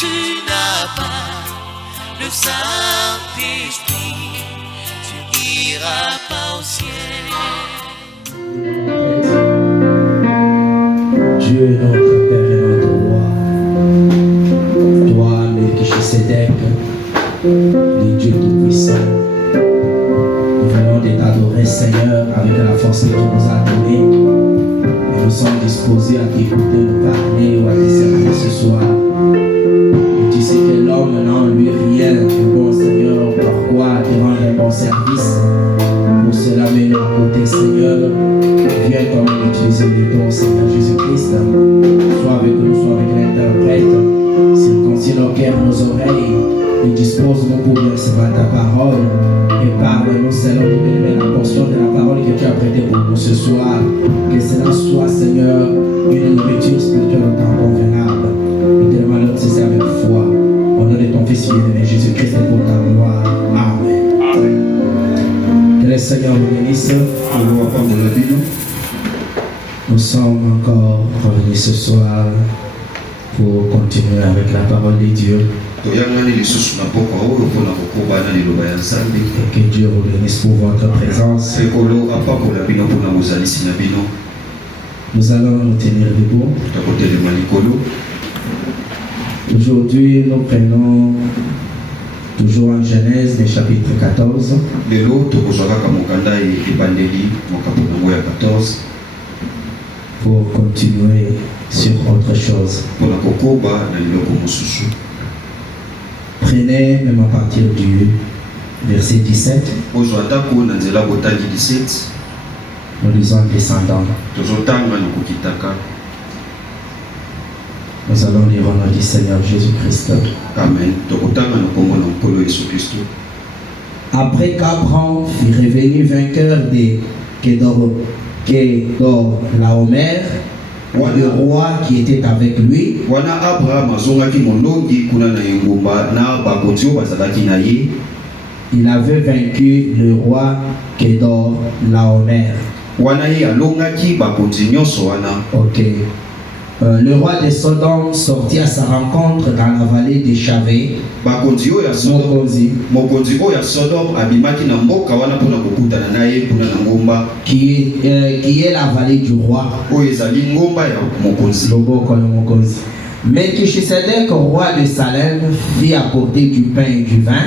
tu n'as pas le Saint-Esprit, tu n'iras pas au ciel. Dieu est notre Père et notre Roi. Toi, Melchisedec, le Dieu Tout-Puissant, nous venons de t'adorer, Seigneur, avec la force que tu nous as donnée. Et nous sommes disposés à t'écouter, nous parler ou à te servir ce soir. Et tu sais que l'homme n'a en lui rien de bon, Seigneur. Pourquoi te rendre un bon service? Pour cela, mets-nous à côté, Seigneur. Viens comme utiliser le don, Seigneur Jésus-Christ. Sois avec nous, sois avec l'interprète. Circoncis nos cœurs, nos oreilles. Et dispose-nous pour bien recevoir ta parole. Et parle-nous, Seigneur, de la portion de la parole que tu as prêtée pour nous ce soir. Que cela soit, Seigneur, une nourriture spirituelle au temps convenable. Nous te demandons de cesser avec foi. Au nom de ton Fils bien-aimé Jésus-Christ et pour ta gloire. Amen. Que le Seigneur vous bénisse. Nous sommes encore revenus ce soir pour continuer avec la parole de Dieu. Et que Dieu vous bénisse pour votre présence. Nous allons nous tenir debout. Aujourd'hui, nous prenons toujours en Genèse, le chapitre 14. Pour continuer sur autre chose. Prenez même à partir du verset 17. Nous lisons descendant. Nous allons lire au nom du Seigneur Jésus-Christ. Amen. Après qu'Abraham fut revenu vainqueur de Kedorlaomer, le roi qui était avec lui, il avait vaincu le roi Kedorlaomer. Ok. Le roi de Sodome sortit à sa rencontre dans la vallée de Chavé. Qui est la vallée du roi. Melchisedec, roi de Salem, fit apporter du pain et du vin.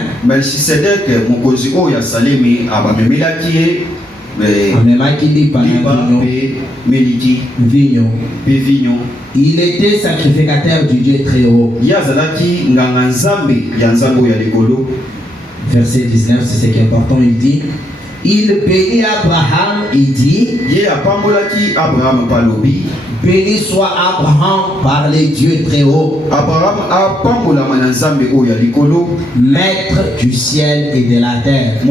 Il était sacrificateur du Dieu très haut. Verset 19, c'est ce qui est important, il dit: il bénit Abraham, il dit: béni soit Abraham par les dieux très hauts, maître du ciel et de la terre.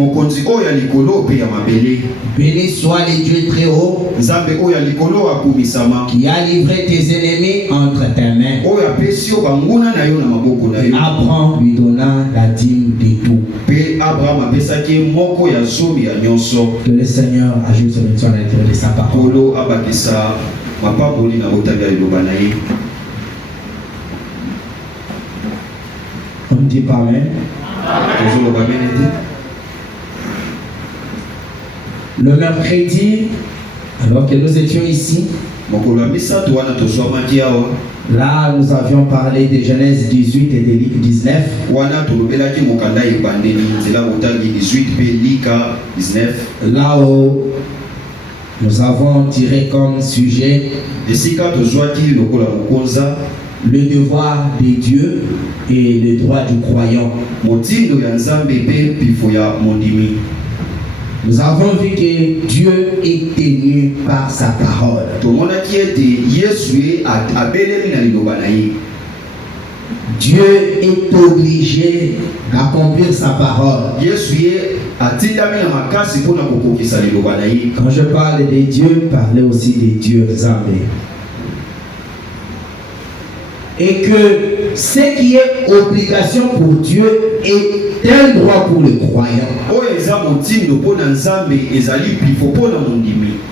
Béni soit les dieux très hauts, qui a livré tes ennemis entre tes mains. Et Abraham lui donna la dîme de tout. Que le Seigneur ajoute son bénédiction à l'intérieur de sa parole. On dit pas Amen. Le mercredi, alors que nous étions ici, là nous avions parlé de Genèse 18 et de Luc 19. Là où nous avons tiré comme sujet le devoir des dieux et le droit du croyant. Nous avons vu que Dieu est tenu par sa parole. Dieu est obligé d'accomplir sa parole. Quand je parle des dieux, parlez aussi des dieux Zambé. Et que ce qui est obligation pour Dieu est tel droit pour le croyant.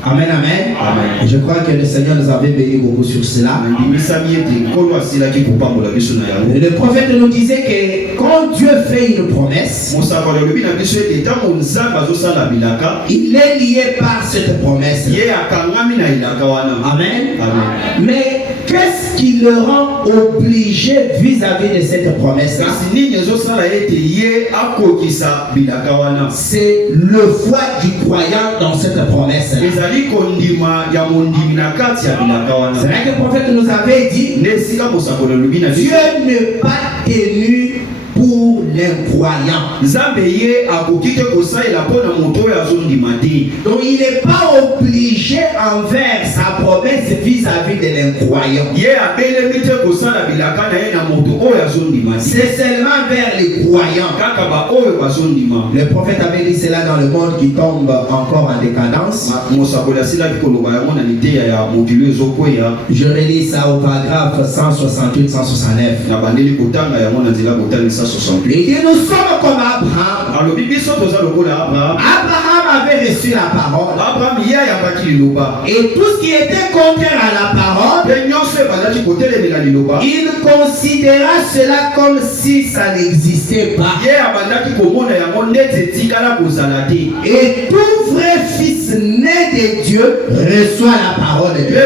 Amen, amen. Et je crois que le Seigneur nous avait béni beaucoup sur cela. Et le prophète nous disait que quand Dieu fait une promesse, il est lié par cette promesse. Amen. Mais qu'est-ce qui le rend obligé vis-à-vis de cette promesse-là? C'est le foi du croyant dans cette promesse. C'est vrai que le prophète nous avait dit, Dieu n'est pas tenu pour l'incroyant. Donc il n'est pas obligé envers sa promesse vis-à-vis de l'incroyant. C'est seulement vers les croyants. Le prophète avait dit cela dans le monde qui tombe encore en décadence. Je relis ça au paragraphe 168-169. Il dit, nous sommes comme Abraham. Abraham avait reçu la parole. Et tout ce qui était contraire à la parole, il considéra cela comme si ça n'existait pas. Et tout vrai fils né de Dieu reçoit la parole de Dieu.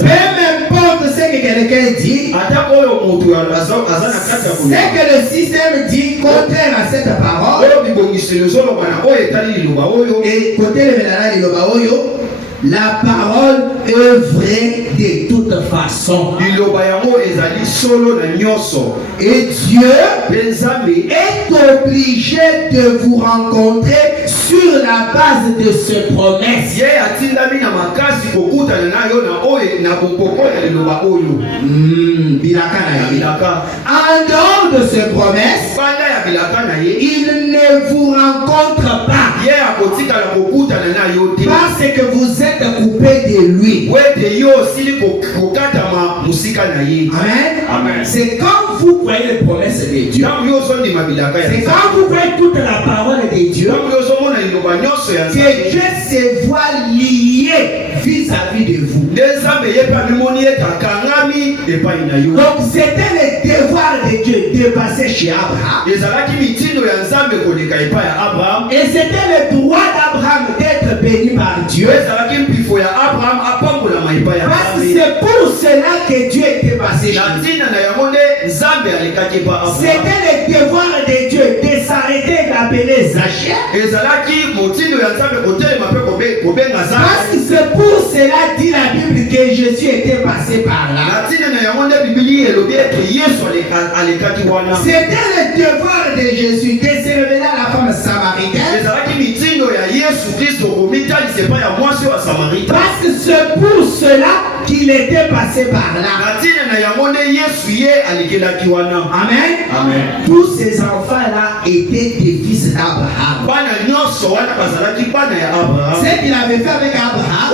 Peu importe ce que quelqu'un dit, c'est que le système dit contraire à cette parole. Et côté la parole est vraie de toute façon. Et Dieu est obligé de vous rencontrer sur la base de ses promesses. En dehors de ses promesses, il ne vous rencontre pas. Parce que vous êtes coupé de lui. Amen. C'est quand vous croyez les promesses de Dieu. C'est quand vous croyez toute la parole de Dieu que Dieu se voit lié vis-à-vis de vous. Donc c'était le devoir de Dieu de passer chez Abraham. Et c'était le droit d'Abraham d'être béni par Dieu. Parce que c'est pour cela que Dieu était passé chez lui. C'était le devoir de Dieu de s'arrêter d'appeler Zachée. Parce que c'est pour cela dit la Bible que Jésus était passé par là. C'était le devoir de Jésus de se révéler à la femme samaritaine. Parce que c'est pour cela qu'il était passé par là. Amen. Tous ces enfants-là étaient des fils d'Abraham. Ce qu'il avait fait avec Abraham,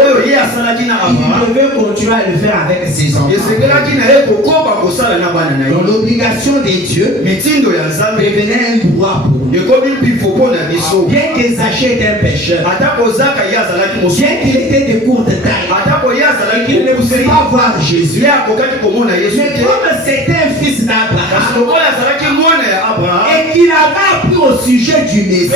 il devait continuer à le faire avec ses enfants. Donc l'obligation de Dieu devenait un droit pour nous. Bien que Zachée était un pécheur, bien qu'il était de courte taille, et qu'il ne pouvait pas voir Jésus, mais comme c'était un fils d'Abraham et qu'il avait appris au sujet du Messie,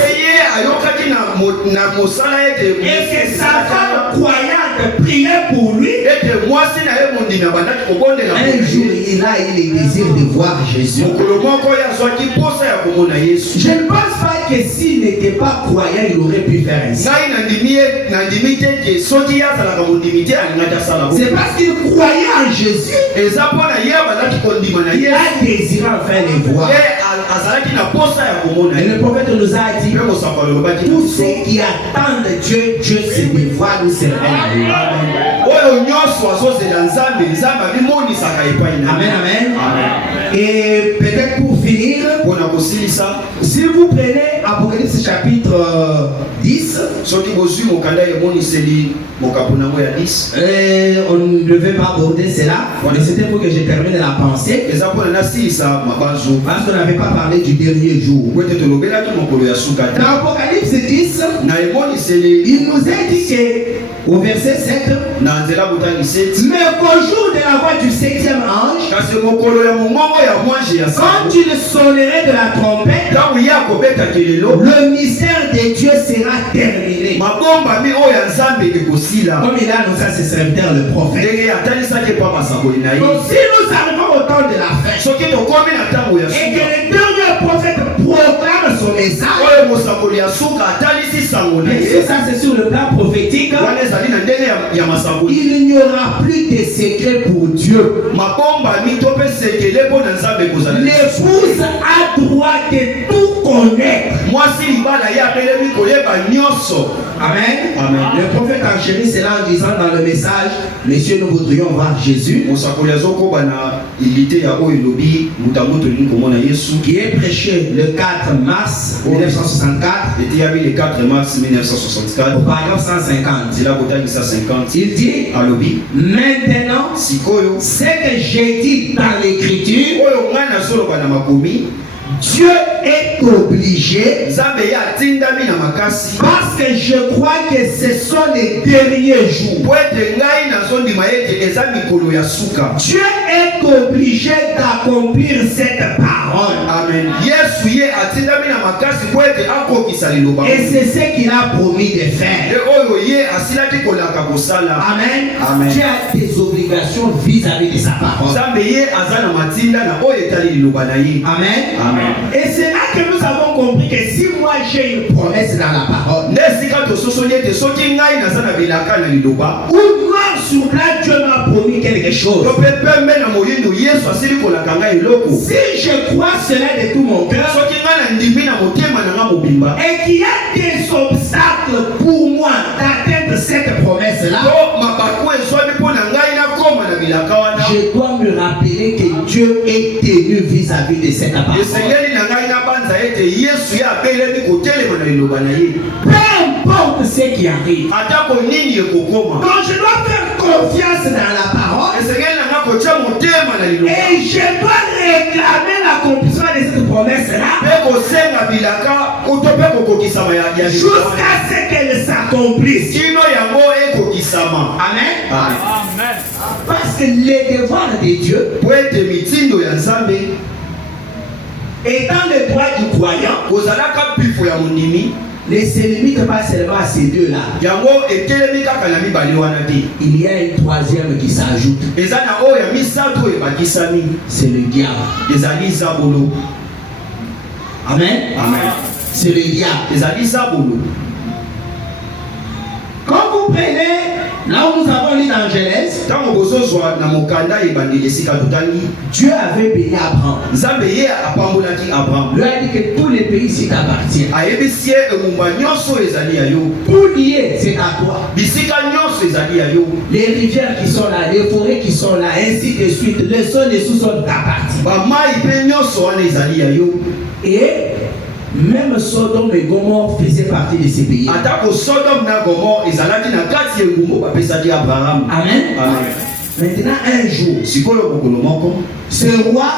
et que sa femme croyante priait pour lui, un jour il a eu le désir de voir Jésus. Je ne pense pas que s'il n'était pas croyant, il aurait pu faire ainsi. C'est parce qu'il croyait en Jésus. Il a désiré enfin le voir. Et le prophète nous a dit, tous ceux qui attendent Dieu, Dieu se dévoile, nous se révèle à eux. Amen, amen. Et peut-être pour finir, si vous prenez Apocalypse chapitre 10, on ne devait pas aborder cela, mais c'était pour que je termine la pensée. Parce qu'on n'avait pas parlé du dernier jour. Dans Apocalypse 10, il nous indique au verset 7, mais qu'au jour de la voix du 7e ange, quand il sonnerait de la trompette, le mystère de Dieu sera terminé. Comme il a annoncé à ses serviteurs, le prophète. Donc si nous arrivons au temps de la fin, et que le dernier prophète proclame son message, et si ça c'est sur le plan prophétique, il n'y aura plus de secret pour Dieu. L'épouse a droit de tout connaître. Amen. Amen. Le prophète enchérit cela en disant dans le message, messieurs, nous voudrions voir Jésus, qui est prêché le 4 mars 1964, au paragraphe 150. Il dit, maintenant, ce que j'ai dit dans l'écriture, Dieu est obligé, parce que je crois que ce sont les derniers jours. Dieu est obligé d'accomplir cette parole. Amen. Et c'est ce qu'il a promis de faire. Amen. Amen. Dieu a des obligations vis-à-vis de sa parole. Amen. Amen. Et c'est là que nous avons compris que si moi j'ai une promesse dans la parole, ou noir sur blanc, Dieu m'a promis quelque chose. Si je crois cela de tout mon cœur, et qu'il y a des obstacles pour moi d'atteindre cette promesse-là, je dois me rappeler que Dieu est tenu vis-à-vis de cette parole. Peu importe ce qui arrive, donc je dois faire confiance dans la parole, et je dois réclamer l'accomplissement de cette promesse-là jusqu'à ce qu'elle s'accomplisse. Amen. Amen. Parce que les devoirs de Dieu, étant le droit du croyant, ne se limite pas seulement à ces deux-là. Il y a une troisième qui s'ajoute. C'est le diable. Amen. Amen. C'est le diable. Quand vous prenez, là où nous avons lu dans Genèse, Dieu avait béni Abraham. Lui a dit que tous les pays ici t'appartiennent. Pour lier, c'est à toi. Les rivières qui sont là, les forêts qui sont là, ainsi de suite, le sol et sous-sol t'appartiennent. Et même Sodome et Gomorrhe faisaient partie de ces pays. Amen. Maintenant, un jour, ce roi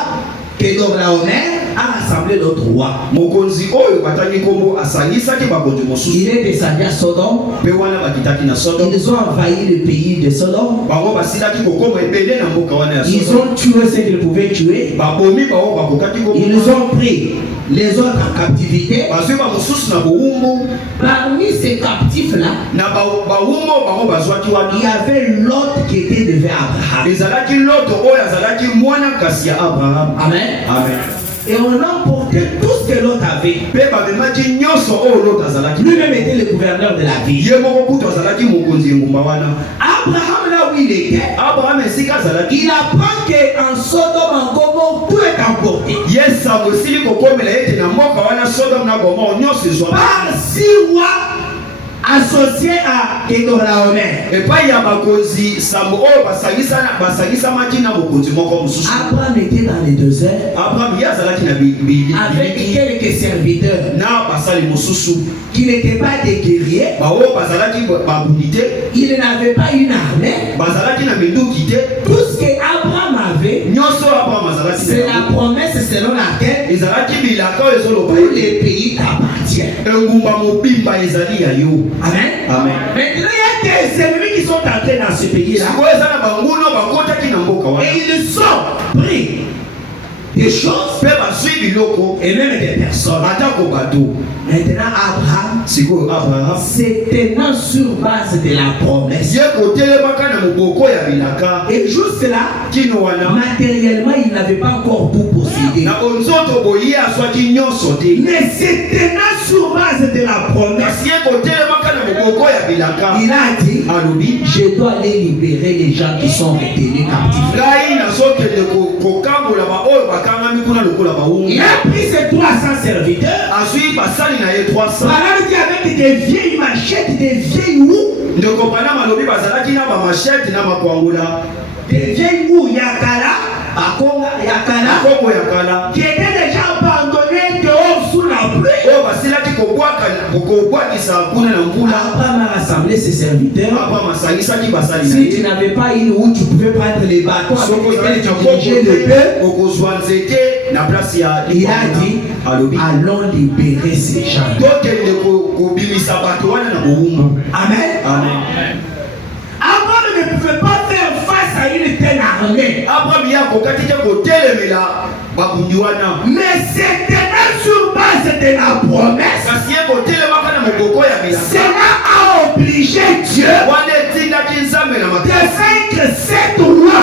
Kedorlaomer a rassemblé d'autres rois. Il est descendu à Sodome. Ils ont envahi le pays de Sodome. Ils ont tué ce qu'ils pouvaient tuer. Ils ont pris les autres en captivité. Parmi ces captifs-là, il y avait l'autre qui était devant Abraham. Amen. Amen. Et on a emporté tout ce que l'autre avait. Lui-même était le gouverneur de la ville. Abraham, là où il était, il apprend qu'en Sodome, en Gomorrhe, tout est emporté. Par 6 rois associé à Kedorlaomer. Et pas ya bakonzi sambo o basangisa majina bokonzi moko mususu. Abraham était dans le désert. Abraham yazalaki na bili. Avec quelques serviteurs. Na basali mususu. Qui n'étaient pas des guerriers. Ba o bazalaki babunité. Il n'avait pas une armée. Bazalaki na mindukité. Tout ce que Abraham avait, Nyoso Abraham azalaki. c'est la promesse selon laquelle ezalaki bilaka ezoloba tous les pays t'appartiennent. engumba mobimba ezali ya yo. Amen. Amen. Maintenant, il y a des ennemis qui sont entrés dans ce pays-là. Sikoyo eza na banguno bakotaki na mboka wana. Et ils ont pris des choses Pe bazwi biloko et même des personnes. atako bato. Maintenant, Abraham, Sikoyo Abraham se tenant sur base de la promesse. ye kotelemaka na moboko ya bilaka Et juste là, kino wana matériellement, il n'avait pas encore tout possédé. na onzoto boye azwaki nyonso te. Mais se tenant sur base de la promesse, kasi ye kotelemaka na moboko ya bilaka il a dit, alobi je dois aller libérer les gens qui sont retenus captifs. ngai nazokende kokambola baoyo bakangami kuna lokola bawungu. Il a pris ses 300 serviteurs. azwi basali na ye 300. Voilà, dit avec des vieilles machettes, des vieilles houes, ndeko bana malobi bazalaki na bamashete na makwangula des vieilles houes Yakala, Bakonga, Yakala, makoko ya kala qui étaient déjà abandonnées dehors sous la pluie. oyo basilaki kobwakisa kuna na mvula. Abraham a rassemblé ses serviteurs. apa masangisaki basali na Si tu ye. n'avais pas une roue, tu pouvais prendre les bâtons Soko avec ozalaki lesquels na tu koko dirigeais le te peuple. okozwa nzete na place ya Il a dit, alobi allons libérer ces gens. tokende kobimisa bato wana na bowumbu. Amen. Amen. Abraham ne pouvait pas faire face à une telle armée. abraham ye akokaki te kotelemela babundi wana Mais c'était sur base de la promesse. kasi ye kotelemaka na moboko ya bilaka Cela a obligé Dieu wana etindaki nzambe na de makasi vaincre cette loi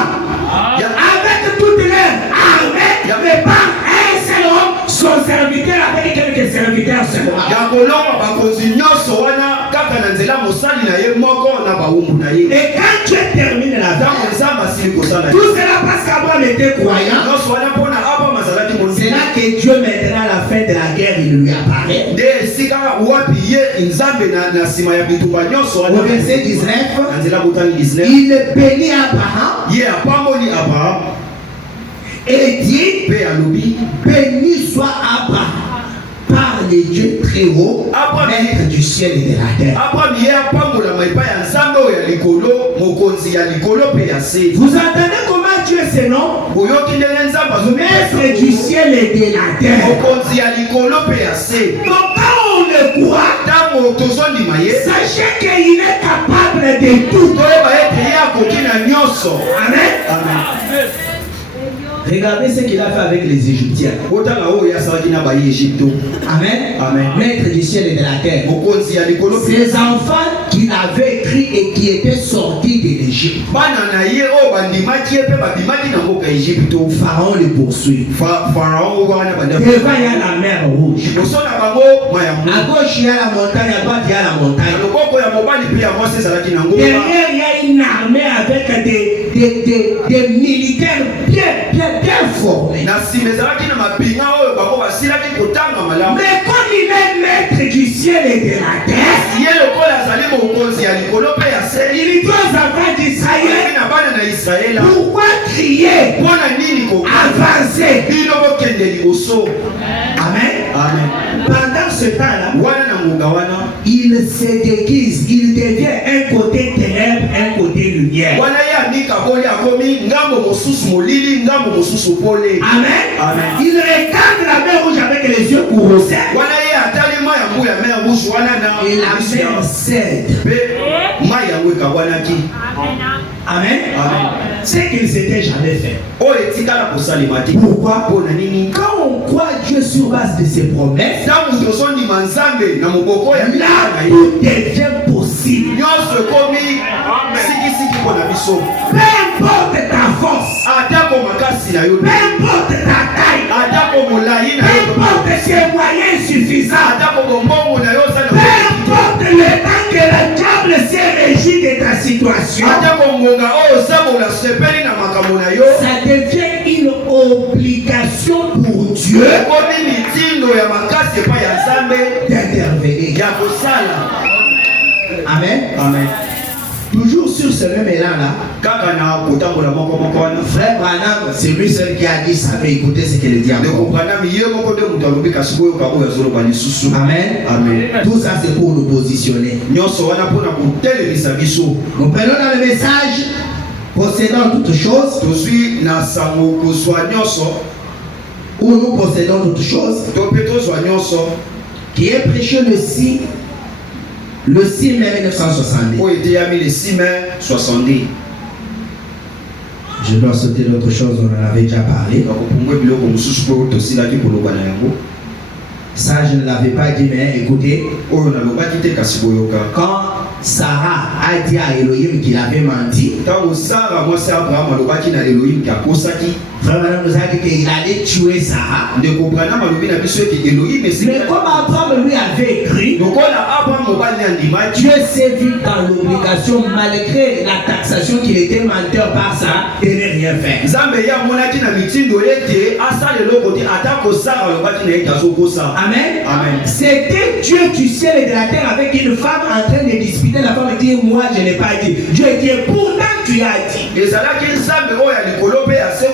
avec toute leur armée, mais pas un seul homme, son serviteur avec quelques serviteurs seulement. ya kolonga bakonzi nyonso wana kaka na nzela mosali na ye moko na bawumbu na ye. Et quand Dieu termine la ntango vie, nzambe asili kosala ye tout cela parce qu'Abraham était croyant. nyonso wana mpona abraham azalaki C'est mondimi là que Dieu, maintenant, à la fin de la guerre, il lui apparaît. nde esika wapi ye nzambe na nsima ya bitumba nyonso Au verset 19, na nzela botani 19 il bénit Abraham ye apamboli abraham et dit, mpe alobi béni soit Abraham par les dieux très hauts, Abraham. maître du ciel et de la terre. abraham ye apambolama epai ya nzambe oyo ya likolo mokonzi ya likolo mpe ya se. Vous entendez comment Dieu se nomme? boyoki ndenge nzambe Maître du ciel et de la terre. mokonzi ya likolo mpe ya se. Donc quand on le croit, ntango tozondima ye sachez qu'il est capable de tout. toyeba ete ye akoki na nyonso. Amen. Amen. Regardez ce qu'il a fait avec les Égyptiens. otala oyo asalaki na baegypto. Amen. Amen. Maître du ciel et de la terre. mokonzi ya likolo mpe Ces enfants qu'il avait écrits et qui étaient sortis de l'Égypte. bana na ye oyo bandimaki ye mpe babimaki na mboka egypto. Pharaon les poursuit. Pharaon wana banda Devant, il y a la mer rouge. liboso na bango mayamu À gauche, il y a la montagne. À droite, il y a la na montagne. loboko ya mobali mpe ya mwasi ezalaki na ngomba. Derrière, il y a une armée avec des militaires bien formés. na nsima ezalaki na mapinga oyo bango basilaki kotanga malamu. Mais comme il est maître du ciel et de la terre, ye lokola azali mokonzi ya likolo mpe ya se il dit aux enfants ayaki d'Israël, na bana na israela pourquoi crier, mpo na nini avancer? bino bokende liboso. Amen. Amen. Pendant ce temps-là, wana na ngonga wana il se déguise, il devient un côté ténèbres, un côté lumière. wana ye amikaboli akomi ngambo mosusu molili ngambo mosusu pole. Amen. Amen. Il regarde la mer rouge avec les yeux courroucés. wana ye atali mai yango ya mer rouge wana Et na la miso ya mer cède. mpe mai yango ekabwanaki. Amen. Amen. C'est qu'il ne s'était jamais fait. oyo etikala kosalema te. Pourquoi? mpo na nini Quand on croit Dieu sur base de ses promesses, ntango tozondima nzambe na moboko ya là milaka na ye tout devient possible. nyonso ekomi sikisiki mpo na biso. Peu importe ta force, atako makasi na yo peu importe ta taille, atako molai na peu yo importe ses moyens insuffisants, atako bombongo na yo oza peu na importe le temps que le diable s'est régi de ta situation, atako ngonga oyo ozabola sepeli na makambo na yo ça devient une obligation pour Dieu ekomi mitindo ya makasi epai ya nzambe d'intervenir. ya kosala. Amen. Amen. Toujours sur ce même élan-là, Kaka na kotambola moko moko wana. frère Branham, c'est lui seul qui a dit ça, mais écoutez ce qu'il dit Ndeko encore. Branham ye moko de mutu alobi kasi boyo ka oyo azoloba lisusu. Amen. Amen. Tout ça, c'est pour nous positionner. Nyonso wana mpona kotelelisa biso. Nous prenons dans le message, possédant toutes choses, Tozwi na sango kozwa nyonso. où nous possédons toutes choses, To mpe tozwa nyonso. qui est prêché le 6 mai 1970. Oyo eteyami le 6 mai 60. Je dois sauter d'autres choses, on en avait déjà parlé. Bakopumbwe biloko mosusu mpo tosilaki koloba na yango. Ça, je ne l'avais pas dit, mais écoutez, Oyo nalobaki te kasi boyoka. quand Sarah a dit à Elohim qu'il avait menti, Ntango Sara mwasi Abraham alobaki na Elohim ki akosaki. frère Branham nous a dit qu'il allait tuer Sarah. Ndeko Branham alobi na biso ete Elohim Mais comme Abraham lui avait écrit, lokola Abraham mobali andimaki. Dieu s'est vu dans l'obligation, malgré la taxation qu'il était menteur par ça, de ne rien faire. Nzambe ye amonaki na mitindo ete asala eloko te atako Sara alobaki na ye te azokosa. Amen. Amen. C'était Dieu du ciel et de la terre avec une femme en train de disputer. La femme dit, moi je n'ai pas dit. Dieu dit, pourtant tu as dit. ezalaki nzambe oyo ya likolo mpe ya se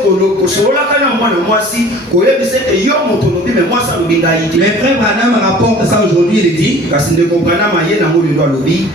kosololaka na mwana mwasi koyebisa ete yo moto olobi me mwasi alobi ngai te. Mais frère Branham rapporte ça aujourd'hui, il dit, kasi ndeko Branham aye nango lelo alobi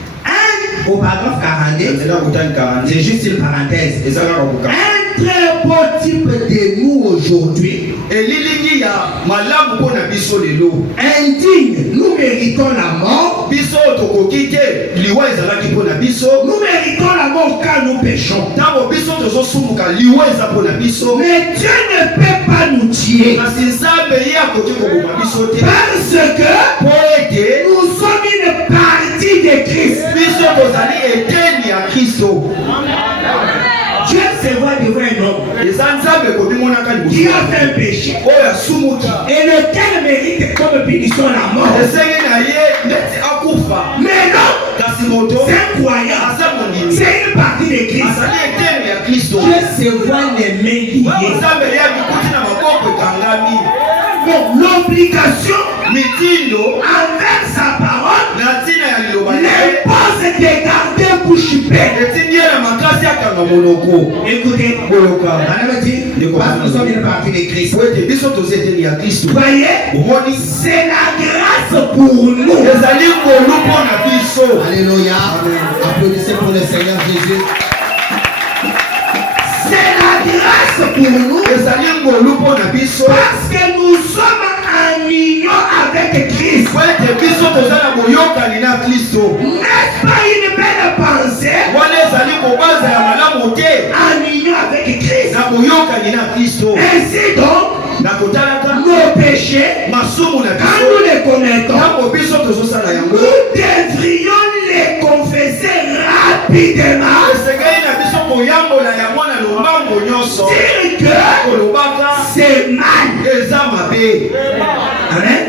au paragraphe 42, nzela kotani 40 c'est juste une parenthèse. eza kaka koka Un très beau type de nous aujourd'hui, elilingi ya malamu mpo na biso lelo. indigne, nous méritons la mort. Biso tokoki te liwa ezalaki mpo na biso. Nous méritons la mort quand nous péchons. Ntango biso tozosumuka liwa eza mpo na biso. Mais Dieu ne peut pas nous tuer. kasi nzambe ye akoki koboma biso te Parce que mpo ete nous sommes une partie de Christ. biso tozali eteni ya Kristo. Dieu se voit devant un homme eza nzambe kobimonaka qui liboso a fait un péché oyo asumuki et lequel mérite comme punition la mort. esengi na ye neti akufa. Mais non, kasi moto c'est un croyant. aza mondimi C'est une partie de Christ. azali eteni ya Kristo. Dieu se voit les mains liées. nzambe ye abikuti na maboko ekangami. Donc l'obligation mitindo envers sa parole na ntina ya liloba na ye l'impose de garder bouche bée. etindi ye na makasi akanga monoko. Écoutez, boyoka on a dit, parce que nous sommes une partie de Christ. po ete biso toza eteni ya Kristo. Voyez, omoni c'est la grâce pour nous. ezali ngolu mpo na biso. Alléluia. Applaudissez pour le Seigneur Jésus. C'est la grâce pour nous ezali ngolu mpo na biso. parce que nous sommes en union avec Christ. po ete biso toza na boyokani na Kristo. N'est-ce pas une belle pensée? wana ezali kobaza ya malamu te En union avec Christ. na boyokani na Kristo. Ainsi donc, na kotalaka nos péchés, masumu na quand biso nous les commettons, ntango biso tozosala yango nous devrions les confesser rapidement. esengeli na biso koyambola yango na lombango nyonso Dire que kolobaka c'est mal. eza mabe. Amen.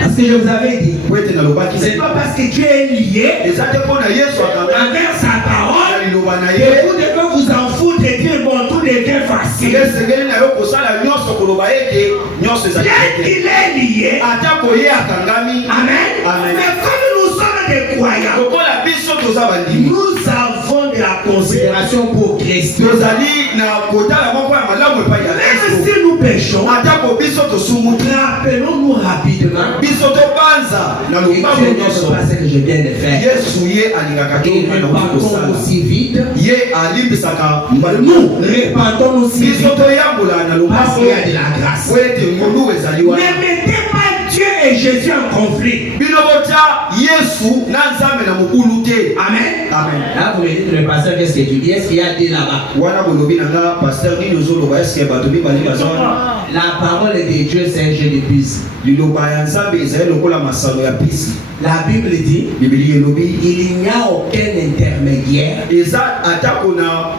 Parce que je vous avais dit, po ete nalobaki c'est pas parce que Dieu est lié eza te mpo na Yesu akanga envers sa na parole liloba na que ye vous devez vous en foutre et dire bon, tout devient facile. esengeli na yo kosala nyonso koloba ete nyonso ezali Bien te qu'il est lié, atako ye akangami. amen. Amen. Mais comme nous sommes des croyants, lokola biso toza bandimi nous avons de la considération pour Christ. tozali na kotala moko ya malamu epai ya Même Kristo. si nous péchons, atako biso tosumuki rappelons-nous rapidement biso tobanza na que Dieu lombango ne nyonso. fait pas ce que je viens de faire. Yesu ye alingaka Et tokana répandons kosala aussi vite. ye alimbisaka mbalu. Nous répandons aussi vite biso toyambola na parce qu'il lombango y a de la grâce. po ete ngolu ezali Ne wana. mettez pas Dieu et Jésus en conflit. bino botya Yesu na nzambe na mokulu te. Amen. Amen. Là, vous me dites, le pasteur, qu'est-ce que tu dis? Est-ce qu'il y a des là-bas? wana bolobi na nga paster nini ozoloba eske bato mibali baza wana. La parole de Dieu, c'est un jeu de piste. liloba ya nzambe ezali lokola masano ya pisi. La Bible dit, bibili elobi il n'y a aucun intermédiaire. eza atako na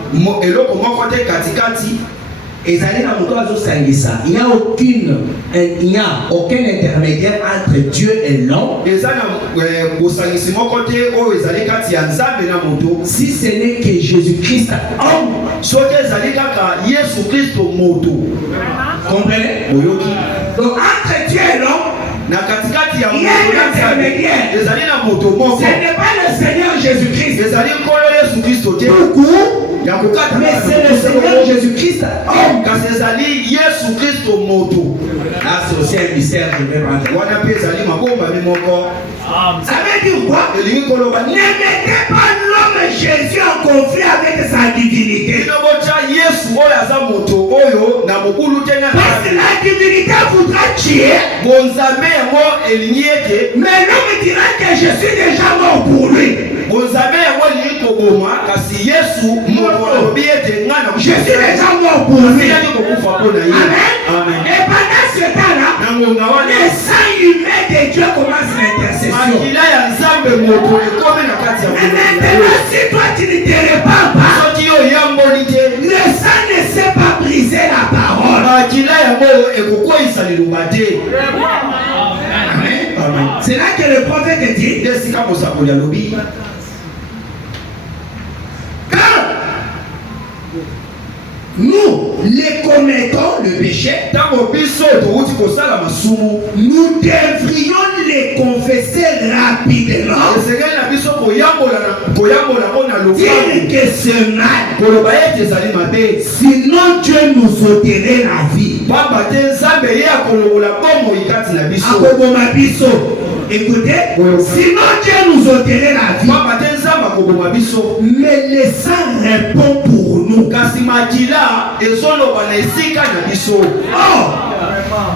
eloko moko te katikati. ezali na moto azosangisa. Il n'y a aucun intermédiaire entre Dieu et l'homme. eza na bosangisi moko te oyo ezali kati ya nzambe na moto. Si ce n'est que Jésus-Christ, homme. soki ezali kaka Yesu Kristo moto. Comprenez? oyoki Donc entre Dieu et l'homme, na katikati kati ya Il y a un intermédiaire. ezali na moto moko Ce n'est pas le Seigneur Jésus-Christ. ezali nkolo Yesu Kristo te Beaucoup, ya kokata mais c'est le Seigneur Jésus-Christ homme. kasi ezali Yesu Kristo moto Là, c'est aussi un mystère que je vais rentrer. wana mpe ezali mabombami moko Ça veut dire quoi? elingi koloba Ne mettez pas l'homme Jésus en conflit avec sa divinité. bino botya Yesu oyo aza moto oyo na mobulu te na Parce que la divinité voudra tuer, bonzambe yango elingi ete mais l'homme dira que je suis déjà mort pour lui. bonzambe yango elingi koboma kasi Yesu moto alobi ete nga na Je suis déjà mort pour lui. asilaki kokufa mpo na ye Amen. amen Et pendant ce temps-là, na ngonga le wana sang humain de Dieu commence l'intercession. makila ya nzambe moto ekomi na kati ya Et maintenant, si toi tu ne te répands pas, soki yo oyamboli te le sang ne sait pas briser la parole. makila yango ekokweyisa liloba te amen C'est là que le prophète dit, nde esika mosakoli alobi quand nous les commettons le péché, ntango biso touti kosala masumu nous devrions les confesser rapidement. esengeli na biso koyambola mpo na Dire lopango que c'est mal. koloba ete ezali mabe Sinon Dieu nous ôterait la vie. pamba te nzambe ye akolongola bomoi kati na biso Akoboma biso. Écoutez, sinon Dieu nous ôterait la vie. pamba te nzambe akoboma biso Mais le sang répond pour nous. kasi makila ezoloba na esika na biso Oh,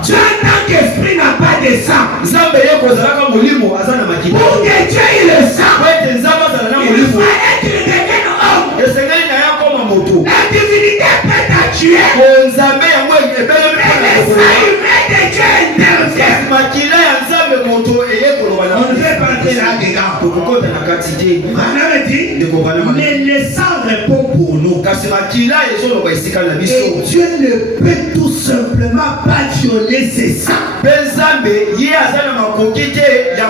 Dieu en tant qu'esprit n'a pas de sang. nzambe ye kozalaka molimo aza na makila Pour que Dieu ait le sang, po ete nzambe azala na il molimo fallait qu'il devienne homme. esengeli na ye akoma moto La divinité peut t'atuer, nzambe yango ebelemi mais le sang humain de Dieu intervient. makila ya nzambe moto eye koloba na On ne veut pas entrer là-dedans. tokokota na kati te Madame dit, ndeko banama mais le sang répond pour nous. kasi makila ezoloba esika na Et biso Dieu ne peut tout simplement pas violer ses sangs. mpe nzambe ye aza na makoki te ya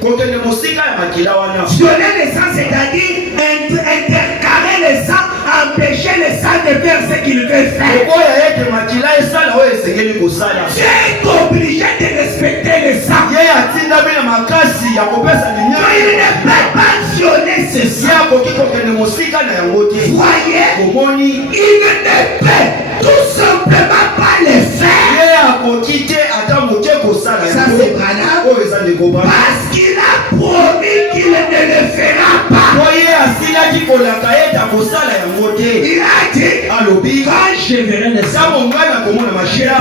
kokende mosika ya makila wana Violer le sang, c'est-à-dire intercaler le sang, empêcher le sang de faire ce qu'il veut faire. okoya ete makila esala oyo esengeli kosala Dieu est obligé de respecter le sang. ye atindami na makasi ya kopesa Il ne linyama peut pas violer ce ye sang. akoki kokende mosika na yango te Voyez, omoni il ne peut tout simplement pas le faire. ye akoki te ata moke kosala Ça, yango c'est Branham. oyo eza ndeko bana Parce qu'il a promis qu'il ne le fera pas. po ye asilaki kolaka ete akosala yango te Il a dit, alobi quand je verrai le sang, ntango ngai nakomona makila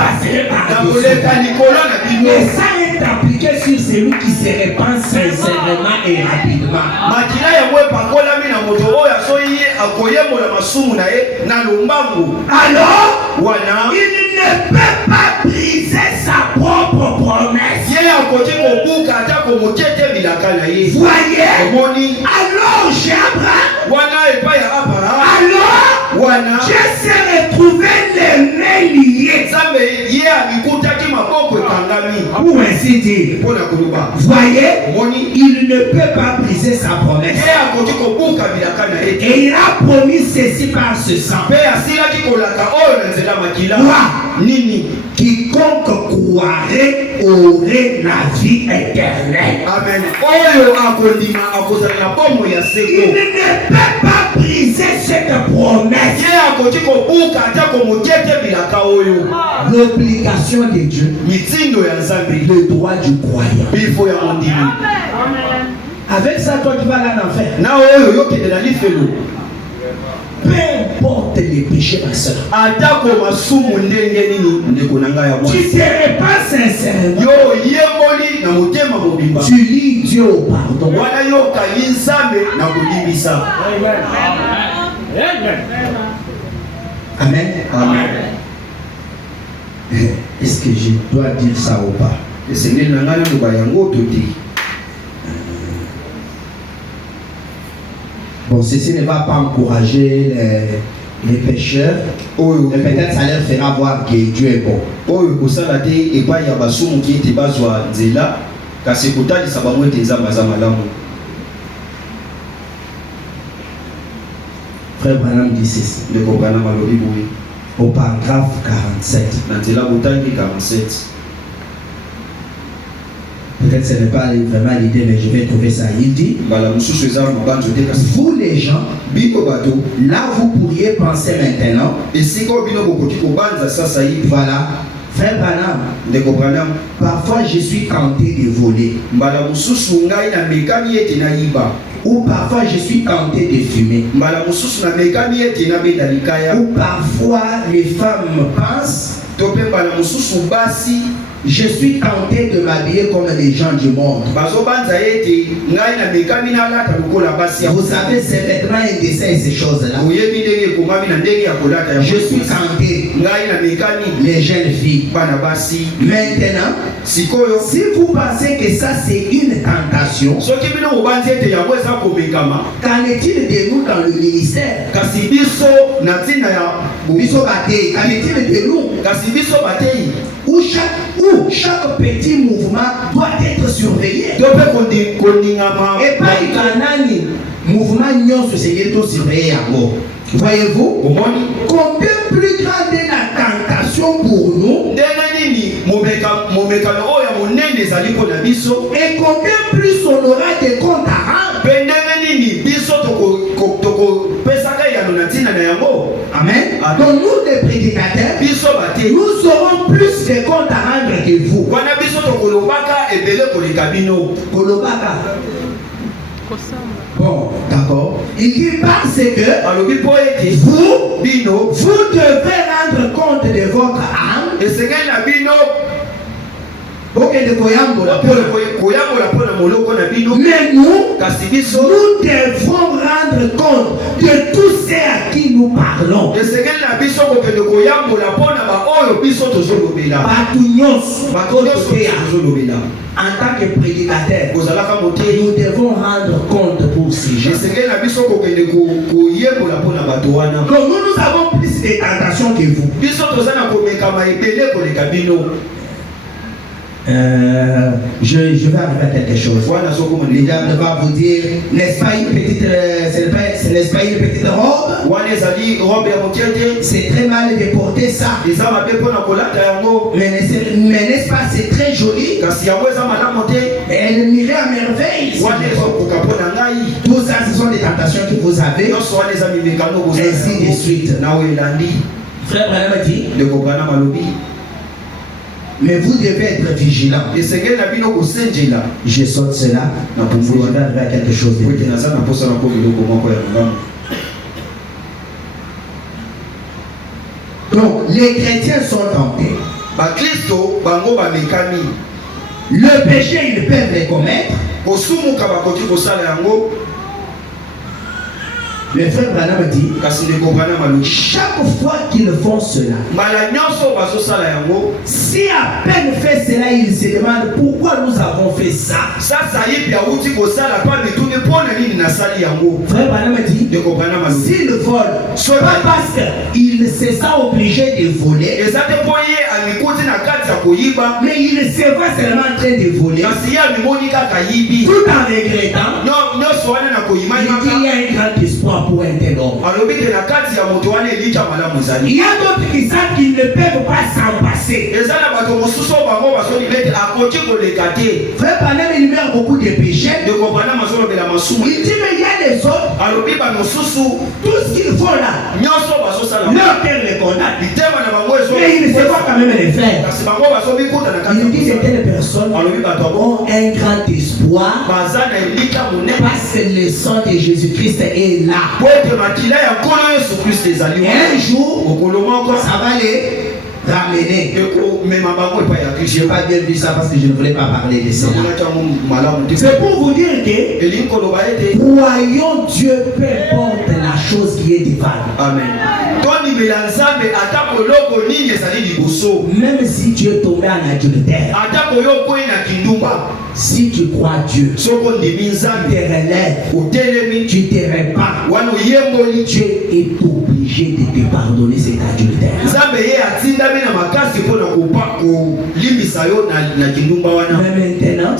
nakoleka likolo na le bino sang est appliqué sur celui qui se répand sincèrement et rapidement. makila yango epakolami na moto oyo asoyi ye akoyembola masumu na ye na lombangu Alors, wana il ne peut pas briser sa propre promesse. ye akoki kobuka ata komoke te bilaka na ye Voyez, omoni alors chez Abraham, wana epai ya abraham alors wana Dieu s'est retrouvé les mains liées. nzambe ye amikutaki maboko ekangami Pour ainsi dire, mpo na koloba voyez, omoni il ne peut pas briser sa promesse. ye akoki kobuka bilaka na ye te Et il a promis ceci par ce sang. mpe asilaki kolaka oyo na nzela makila Quoi? nini Quiconque croirait aurait la vie éternelle. amen oyo akondima akozala na bomo ya Il seko ne peut pas briser cette promesse. ye akoki kobuka ata komoke te bilaka oyo L'obligation de Dieu, mitindo ya nzambe le droit du croyant. bifo ya mondimi Avec ça, toi, tu vas aller en enfer. na oyo yokende na lifelo Peu importe les péchés, ma soeur. atako masumu ndenge nini ndeko na ngai ya Tu mwasi te répands sincèrement. yo oyemboli na motema mobimba Tu lis Dieu au pardon. wana yokali nzambe na kolimisa Amen. amen Est-ce que je dois dire ça ou pas? esengeli na ngai naloba yango to te Bon, ceci ne va pas encourager les pécheurs, oyo mais peut-être ça leur fera voir que Dieu est bon. oyo kosala te epai ya basumuki ete bazwa nzela kasi kotalisa bango ete nzambe aza malamu Frère Branham dit ceci, ndeko bana malobi boye au paragraphe 47. na nzela botangi 47 Peut-être ce n'est pas vraiment l'idée, mais je vais trouver ça. Il dit, vous les gens, là vous pourriez penser maintenant, voilà, frère Branham, parfois je suis tenté de voler. Ou parfois je suis tenté de fumer. Ou parfois les femmes pensent, je suis tenté de m'habiller comme les gens du monde. Vous savez, ces vêtements indécents et ces choses-là. Je suis tenté, les jeunes filles. Maintenant, si vous pensez que ça c'est une tentation, qu'en est-il de nous dans le ministère? Qu'en est-il de nous? Où chaque petit mouvement doit être surveillé. Et pas une mouvement nyonso c'est surveillé. Voyez-vous combien plus grande est la tentation pour nous, et combien plus on aura des comptes à rendre. Amen. Donc nous les prédicateurs, nous aurons plus de comptes à rendre que vous. Bon, d'accord. Il dit parce que vous devez rendre compte de votre âme. Mais nous devons rendre compte de tous ceux à qui nous parlons. En tant que prédicateur, nous devons rendre compte pour ces gens. Donc nous avons plus de tentations que vous. Je vais arriver à quelque chose. Le diable va vous dire, n'est-ce pas une petite, n'est-ce pas une petite robe? C'est très mal de porter ça. Mais n'est-ce pas, c'est très joli. Elle m'irait à merveille. Tout ça, ce sont des tentations que vous avez. Ainsi de suite. Frère Branham dit, mais vous devez être vigilant. Je saute cela. Vous devez arriver à quelque chose de bien. Donc, les chrétiens sont tentés. Le péché, ils peuvent les commettre. Le frère Branham dit, chaque fois qu'ils font cela, si à peine fait cela, ils se demandent pourquoi nous avons fait ça. Frère Branham dit, s'ils volent, pas parce qu'ils se sentent obligés de voler, mais ils se voient seulement en train de voler, tout en regrettant, il y a un grand espoir pour un tel homme. Il y a d'autres qui savent qu'ils ne peuvent pas s'en passer. Frère Branham énumère beaucoup de péchés. Il dit mais il y a des autres, tout ce qu'ils font là, leur cœur les condamne, mais ils ne savent pas quand même les faire. Il dit que telles personnes ont un grand espoir parce que le sang de Jésus-Christ est là. Un jour, ça va les ramener. Je n'ai pas bien vu ça parce que je ne voulais pas parler de ça. C'est pour vous dire que croyons Dieu, peu importe la chose qui est devant nous. Amen. Même si tu es tombé en adultère, si tu crois Dieu, tu te relèves, tu te répands, Dieu est obligé de te pardonner cet adultère. Mais maintenant,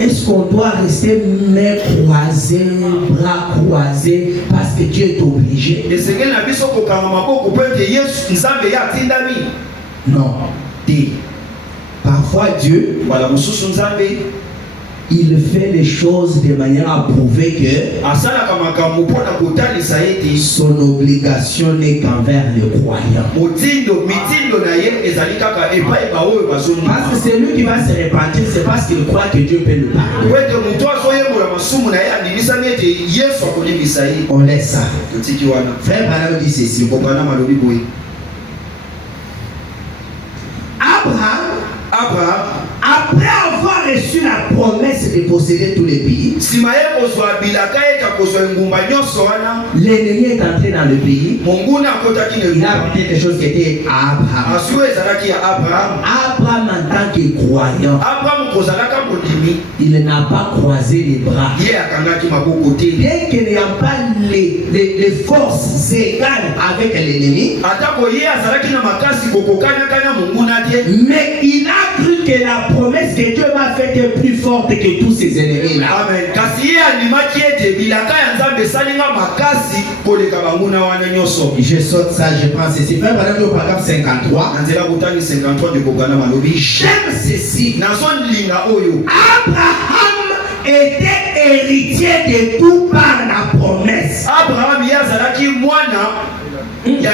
est-ce qu'on doit rester mains croisées, bras croisés, parce que Dieu est obligé? Non. Parfois Dieu, Voilà, mosusu nzambe il fait les choses de manière à prouver que asalaka makambo mpona kotalisa ete son obligation n'est qu'envers les croyants. mitindo na ye ezali kaka epai baoyo bazondima. Parce que c'est lui qui va se repentir, c'est parce qu'il croit que Dieu peut le pardonner. Po ete moto azoyekola masumu na ye andimisami ete yesu akolimisa ye. On laisse ça. totiki wana Frère Branham dit ceci. kokana malobi boye Abraham, après avoir reçu la promesse de posséder tous les pays, nsima ye kozwa bilaka ete akozwa engumba nyonso wana l'ennemi est entré dans le pays. monguna akotaki na Il a engumba pris quelque chose qui était à Abraham. asuo ezalaki ya abraham. Abraham en tant que croyant, abraham kozalaka mondimi il n'a pas croisé les bras. ye akangaki maboko te Bien qu'il n'ait pas les forces égales avec l'ennemi, atako ye azalaki na makasi kokokanyakanya monguna te mais il a cru que la promesse que Dieu m'a faite est plus forte que tous ses ennemis là. amen kasi ye andimaki ete bilaka ya nzambe esalinga makasi koleka banguna wana nyonso. Je saute ça, je prends ceci. Frère, pendant au paragraphe 53, na nzela kotangi 53 de kokana malobi j'aime ceci. nazolinga oyo Abraham était héritier de tout par la promesse. abraham ye azalaki mwana ya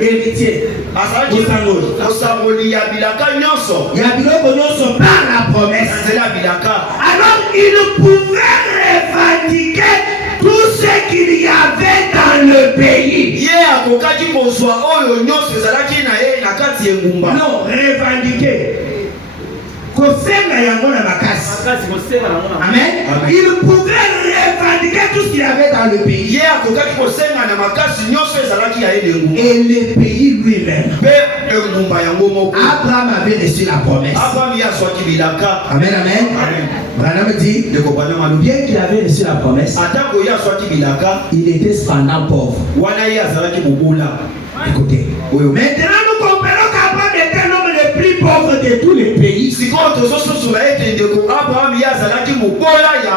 Héritier. azalaki osangoli ya bilaka nyonso Il y a biloko nyonso par la promesse. na nzela ya bilaka. Alors il pouvait revendiquer tout ce qu'il y avait dans le pays. ye akokaki kozwa oyo nyonso ezalaki na ye na kati ya engumba. Non, revendiquer. Kosenga yango na makasi. Amen. Amen. Il pouvait revendiquer tout ce qu'il y avait dans le pays. ye akokaki kosenga na makasi nyonso ezalaki ya ye na engumba Et le pays lui-même. mpe engumba yango moko. Abraham avait reçu la promesse. abraham ye azwaki bilaka. Amen, amen. Amen. Branham dit, ndeko bana malobi bien qu'il avait reçu la promesse, atako ye azwaki bilaka il était cependant pauvre. wana ye azalaki mobola. Écoutez. oyo Maintenant, nous comprenons qu'Abraham était l'homme le plus pauvre de tous les pays. sikoyo tozosusula ete ndeko abraham ye azalaki mobola ya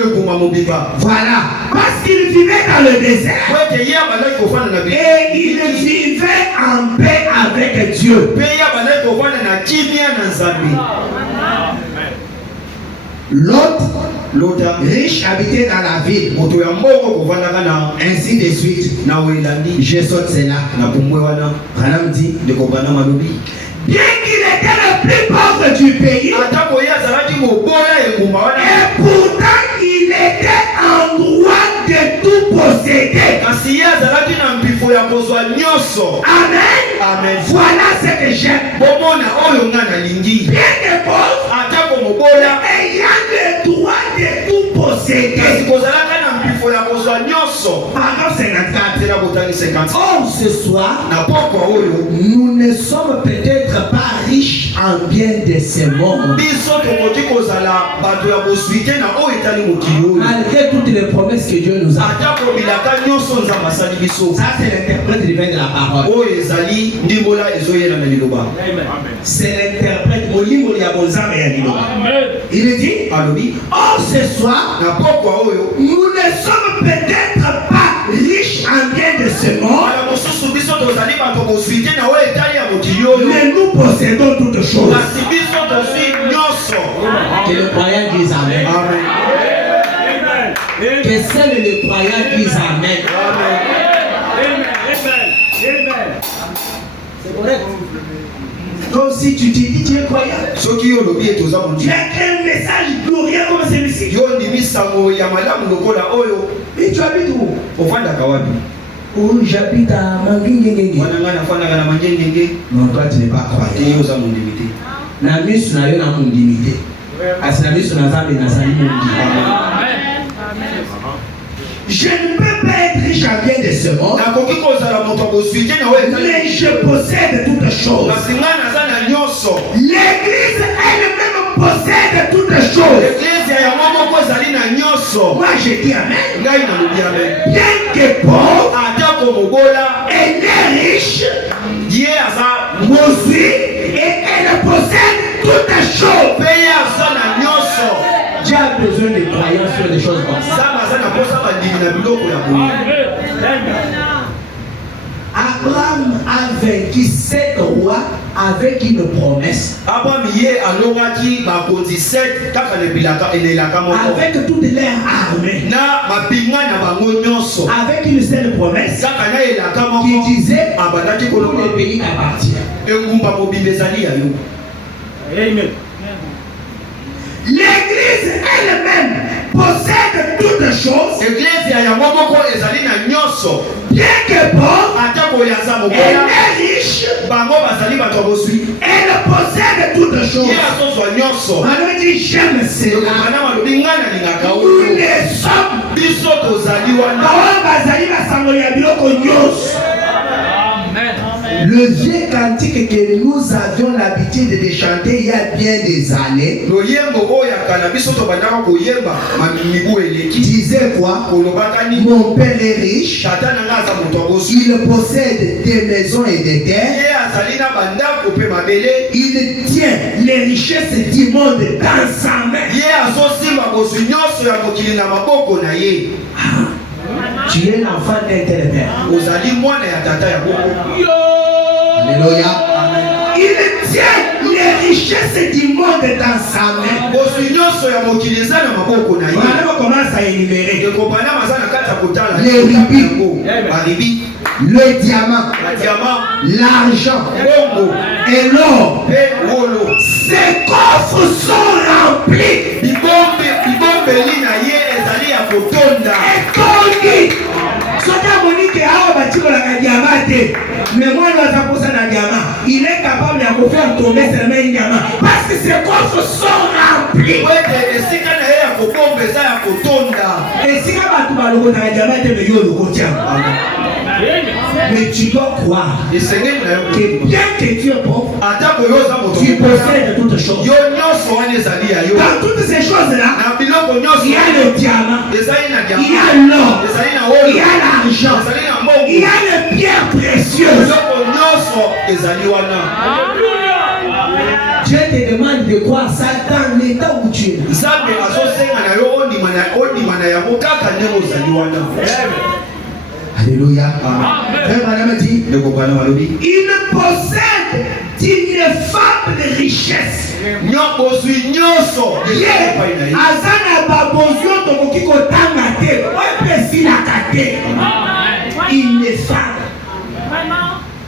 engumba mobimba. Voilà. Parce qu'il vivait dans le désert. po ete ye abandaki kofanda na Et il vivait en paix avec Dieu. mpe ye abandaki kofanda na kimia na nzambe. L'autre, lota riche, habitait dans la ville. moto ya mbongo kovandaka na Ainsi de suite. na welandi Je saute cela. na pumbwe wana. Branham dit, ndeko bana malobi bien qu'il était le plus pauvre du pays, atako ye azalaki mobola ya engumba wana et pourtant il était en droit de tout posséder. kasi ye azalaki na mpifo ya kozwa nyonso. Amen. Amen. Voilà ce que j'aime. bomona oyo nga nalingi Bien que pauvre, atako mobola ayant le droit de tout posséder. kasi kozalaka na mpifo ya kozwa nyonso. Paragraphe 54. nzela botangi 50 Or, ce soir, na pokwa oyo nous ne sommes peut-être pas riches en bien de ce monde. biso tokoki kozala bato ya bozwi te na oyo etali mokili oyo Malgré toutes les promesses que Dieu nous a. atako bilaka nyonso nzambe asali biso Ça, c'est l'interprète divin de la parole. oyo ezali ndimbola ezoyela na liloba. C'est l'interprète Molimo Yabonzame Yaniloba. Il dit, alobi or ce soir, na pokwa oyo nous ne sommes peut-être pas riches en bien de ce monde, ala mosusu biso tozali bato bozwi te na oyo etali ya mokili oyo mais nous possédons toutes choses. kasi biso tozwi nyonso. Que le croyant dise Amen. Amen. Que seul le croyant dise Amen. C'est correct. Donc si tu te dis tu es croyant, soki yo olobi ete oza tu mondi as un message glorieux comme celui-ci. yo ondimi sango ya malamu lokola oyo Mais tu habites où? ovandaka wapi? Oh, j'habite à Manguingengenge. wana ngai nafandaka na mangengenge Non, toi tu n'es pas te croyant. yo oza mondimi te. Na misu na yo na mundimité. Kasi na misu na Nzambe nazali mundi. Je ne peux pas être riche en bien de ce monde, nakoki kozala moto ya bozwi te na oyo etali mais je possède toutes choses. kasi ngai naza na nyonso. L'église elle-même possède toutes choses. eglise ya yango moko ezali na nyonso. Moi je dis Amen. ngai nalobi amen. Bien que pauvre, atako mobola elle est riche, ye aza aussi, et elle possède toutes choses. mpe ye aza na nyonso. Dieu a besoin de croyants sur des choses comme ça. nzambe aza na posa bandimi na biloko ya boye. Abraham a vaincu 7 rois quoi? Avec une promesse. Avec toutes leurs armées. Avec une seule promesse qui disait pour le pays appartient. Amen. L'église elle-même possède toutes choses. Bien que pauvre, elle est riche. Elle possède toutes choses. On dit j'aime cela. Nous les sommes. Le vieux cantique que nous avions l'habitude de chanter il y a bien des années disait quoi? Mon père est riche, il possède des maisons et des terres, il tient les richesses du monde dans sa main. Tu es l'enfant d'un tel père. Alléluia. Il tient les richesses du monde dans sa main. Voilà, on commence à énumérer. Les rubis, le diamant, l'argent et l'or. Ces coffres sont remplis. Mais moi, il est capable de faire tomber ses mains diamant parce que ses coffres sont remplis. Et si mais tu dois croire que bien que tu es pauvre, tu possèdes toutes choses. Dans toutes ces choses-là, il y a le diamant, il y a l'or, il y a l'argent, il y a les pierres précieuses. Dieu te demande de croire ça dans l'état où tu es. Alléluia. Frère dit, il possède d'ineffables richesses.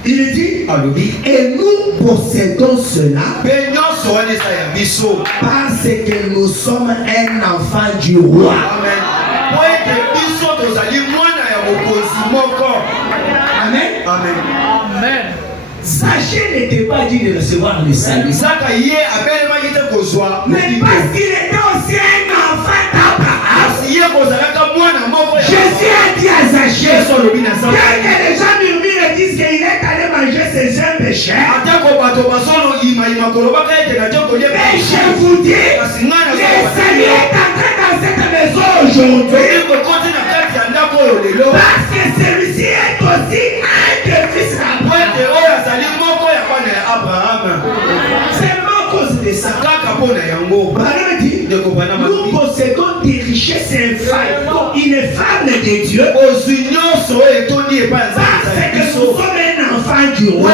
Il dit, et nous possédons cela parce que nous sommes un enfant du roi. Amen. Amen. Sachez n'était pas dit de recevoir le salut. Mais parce qu'il était aussi un enfant d'Abraham. Jésus a dit à Zachée, bien que les gens murmurent et disent qu'il est allé manger ses œufs péchés. Mais je vous dis, le salut est entré dans cette maison aujourd'hui. Parce que celui-ci est aussi un des fils d'Abraham. Seulement à cause de ça. Nous possédons des richesses ineffables de Dieu. Parce que nous sommes un enfant du roi.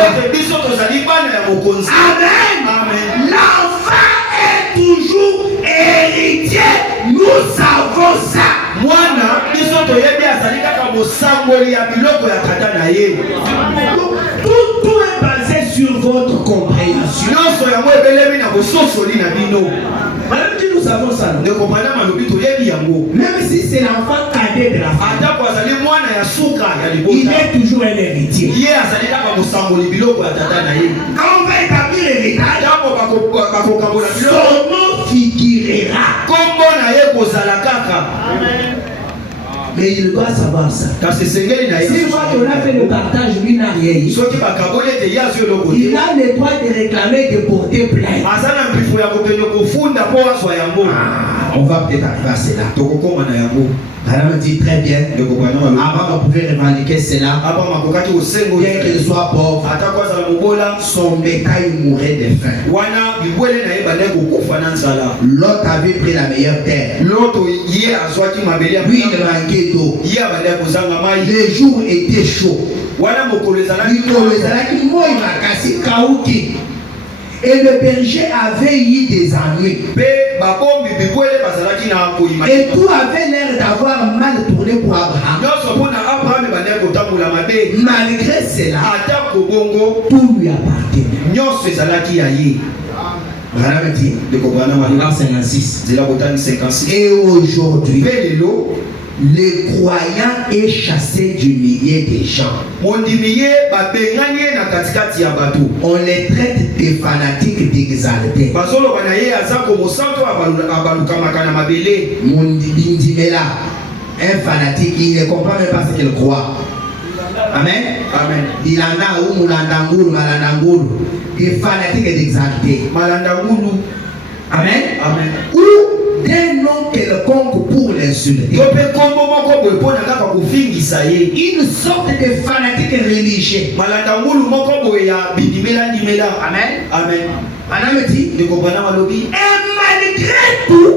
Amen. L'enfant est toujours héritier. Nous savons ça. Tout est basé sur votre compréhension. Madame dit nous savons ça. Même si c'est l'enfant cadet de la famille, il est toujours un héritier. Quand on va établir l'héritage, son nom figurera. Mais il doit savoir ça. Si moi on a fait le partage, lui n'a rien. Il a le droit de réclamer, de porter plainte. On va peut-être arriver à cela. Madame dit très bien. Avant on pouvait revendiquer cela. Bien qu'il soit pauvre, son bétail mourait de faim. L'autre avait pris la meilleure terre. Lui il manquait d'eau. Les jours étaient chauds. wana mokolo ezalaki moi makasi kauki. Et le berger avait eu des ennuis. Et tout avait l'air d'avoir mal tourné pour Abraham. Malgré cela, tout lui appartenait. Et aujourd'hui, les croyants est chassé du milieu des gens. On les traite des fanatiques d'exaltés. Un fanatique, il ne comprend même pas ce qu'il croit. Amen. Amen. Il en a où Moulandangulu, Malandangulu. Des fanatiques d'exaltés. Malandangulu. Amen. Amen. Ou des noms quelconques pour l'insulter. Une sorte de fanatique religieux. Amen. Amen. Et malgré tout,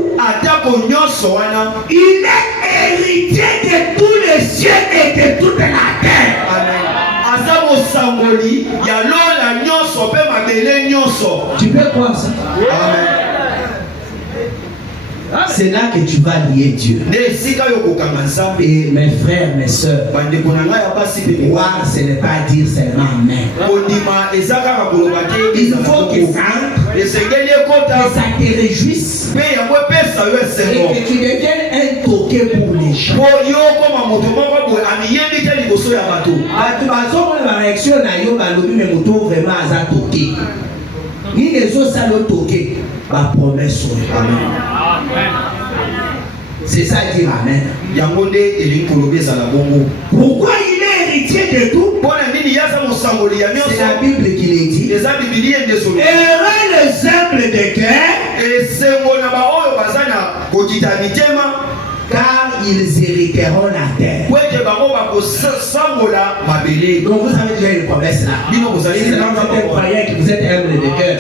il est héritier de tous les cieux et de toute la terre. Amen. Tu peux croire ça? Amen. C'est là que tu vas lier Dieu. Et mes frères, mes soeurs, croire, ce n'est pas dire seulement Amen. Il faut que ça te réjouisse et que tu deviennes un toqué pour les gens. La réaction na yo balobi me moto vraiment aza toqué. Ni les autres ça le toqué. Ma promesse. Amen. C'est ça dire Amen. Pourquoi il est héritier de tout? C'est la Bible qui le dit. Heureux les simples de cœur, car ils hériteront la terre. Donc vous avez déjà une promesse là. Si vous êtes croyant que vous êtes humble de cœur,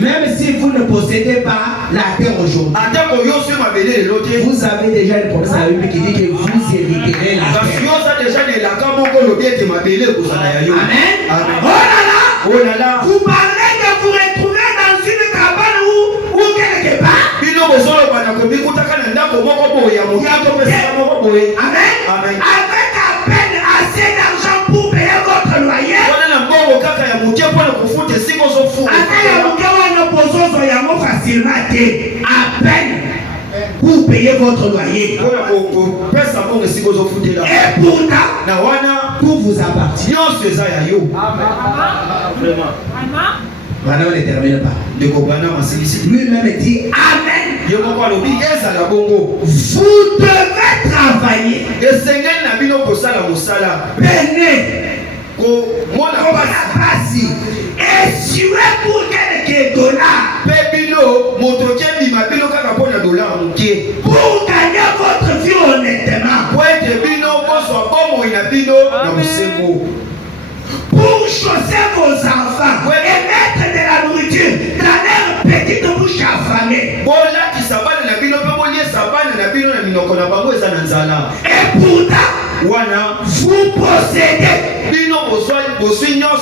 même si vous ne possédez pas la terre aujourd'hui, vous avez déjà une promesse à la Bible qui dit que vous hériterez la terre. Amen. Oh là là. Vous parlez de vous retrouver dans une cabane ou quelque part. Amen. Amen. Avec à peine assez d'argent pour payer votre loyer. Facilement à peine pour payer votre loyer. Et pourtant, tout vous appartient. Madame ne termine pas. Lui-même dit Amen. Vous devez travailler. Peinez. Essuyer pour quelques dollars. Pour gagner votre vie honnêtement. Pour chausser vos enfants et mettre de la nourriture dans leur petite bouche affamée. Et pourtant, vous possédez,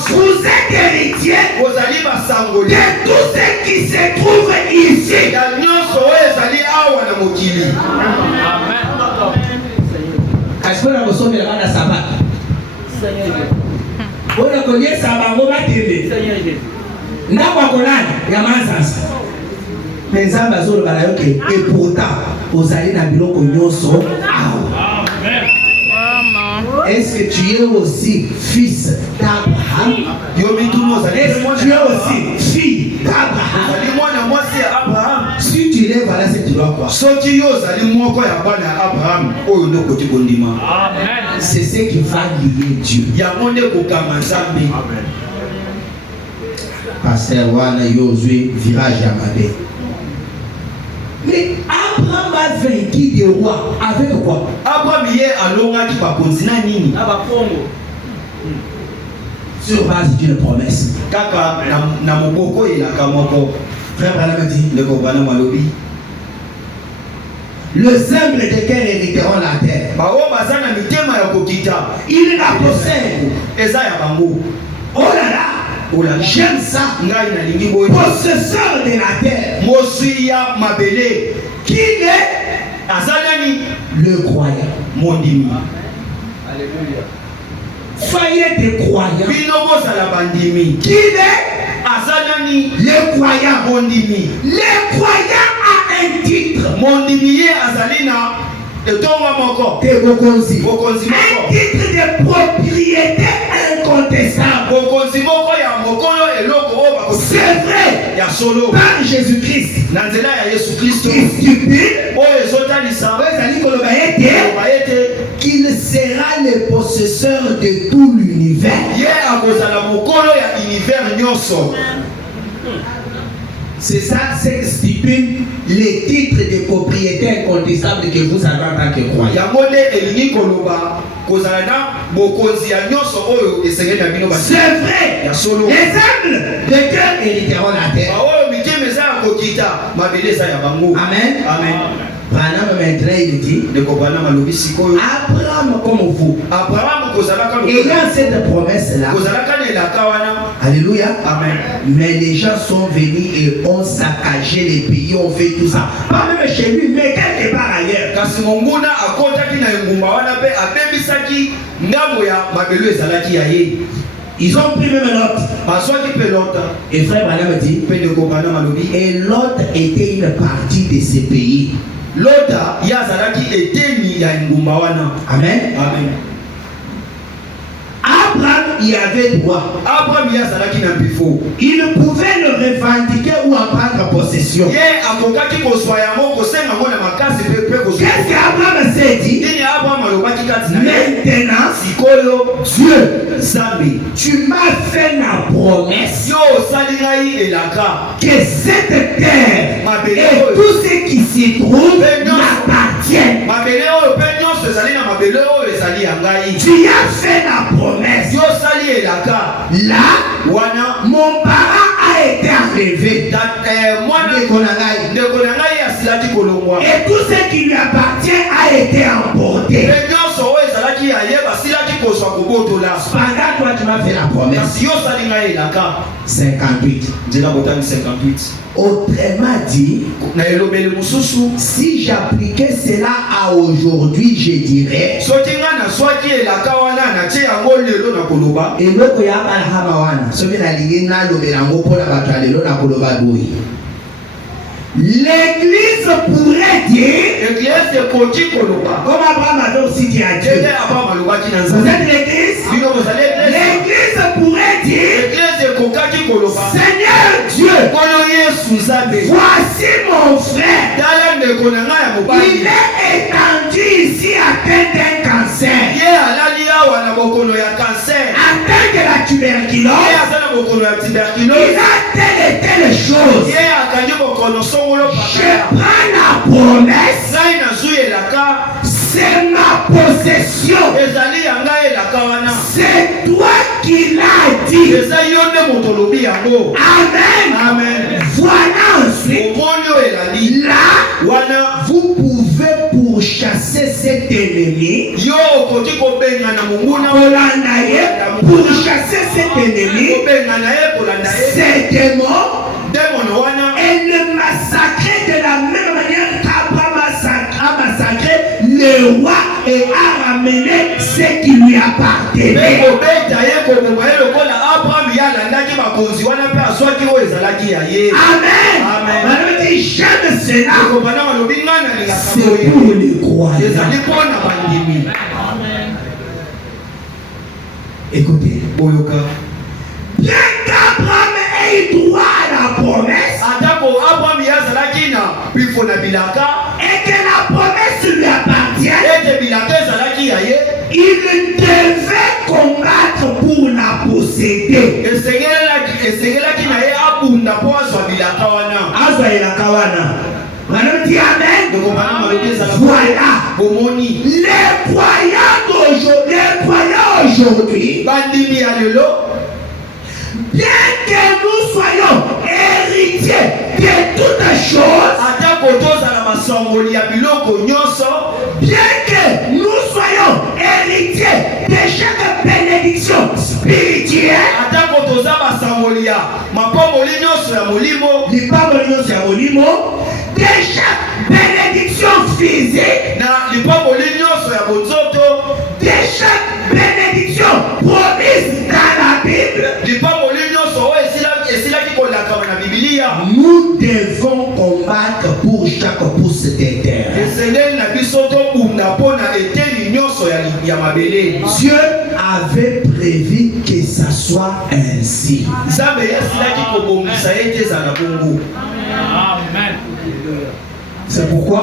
vous êtes héritier de tout ce qui se trouve ici. Et pourtant, vous allez dans le biloko nyonso. Est-ce que tu es aussi fils d'Abraham? Est-ce que tu es aussi fille d'Abraham? Si tu l'es, voilà ce que tu dois croire. C'est ce qui va lier Dieu. Pasteur Wana Yozue, virage Yamade. Mais Abraham a vaincu des rois avec quoi? Abraham hier à Longa qui va continuer nini? Sur base d'une promesse. Kaka na moboko et la kamoko. Frère Branham dit le Kobana Malobi. Les humbles de cœur hériteront la terre. Ils la possèdent. Oh là là, j'aime ça. Possesseur de la terre. Qui est le croyant. Alléluia. Soyez des croyants. Qui est le croyant. Le croyant a un titre. Un titre de propriété incontestable. C'est vrai. Par Jésus-Christ. Qu'il sera le possesseur de tout l'univers. C'est ça, c'est stipule les titres de propriété incontestable que vous avez en tant que croyant. C'est vrai. Les humbles de cœur hériteront la terre. Amen. Amen. Branham maintenant il dit Abraham comme vous, ayant cette promesse là, alléluia, amen. Mais les gens sont venus et ont saccagé les pays, ont fait tout ça, pas même chez lui mais quelque part ailleurs. Ils ont pris même l'autre. Et frère Branham dit, et l'autre était une partie de ces pays. L'autre, amen. Amen. Abraham y avait droit. Il pouvait le revendiquer ou en prendre possession. Qu'est-ce qu'Abraham s'est dit? Maintenant, Dieu, tu m'as fait la promesse que cette terre et tout ce qui s'y trouve m'appartiennent. Tu as fait la promesse. Là, mon parent a été enlevé. Et tout ce qui lui appartient a été emporté. Pendant toi, tu m'as fait la promesse. 58. Autrement dit, si j'appliquais cela à aujourd'hui, je dirais l'église pourrait dire, comme Abraham avait aussi dit à Dieu, vous êtes l'église, l'église pourrait dire, Seigneur Dieu, voici mon frère, il est étendu ici atteint d'un cancer, atteint de la tuberculose, il a telle et telle chose. Je prends la promesse, c'est ma possession, c'est toi qui l'as dit. Amen. Amen. Voilà ensuite, là, vous pouvez pourchasser cet ennemi, pourchasser cet ennemi, ces démons, et le massacrer de la même manière qu'Abraham a massacré le roi et a ramené ce qui lui appartenait. Amen. Amen. J'aime cela. C'est pour les croyants. Écoutez, bien qu'Abraham ait droit à la promesse, et que la promesse lui appartienne, il devait combattre pour la posséder. Dit amen. Voilà. Les croyants aujourd'hui bien que nous soyons héritiers de toutes choses, bien que nous soyons héritiers de chaque bénédiction spirituelle, de chaque bénédiction physique, de chaque bénédiction promise dans la Bible, nous devons combattre pour chaque pouce de terre. Dieu avait prévu que ça soit ainsi. C'est pourquoi,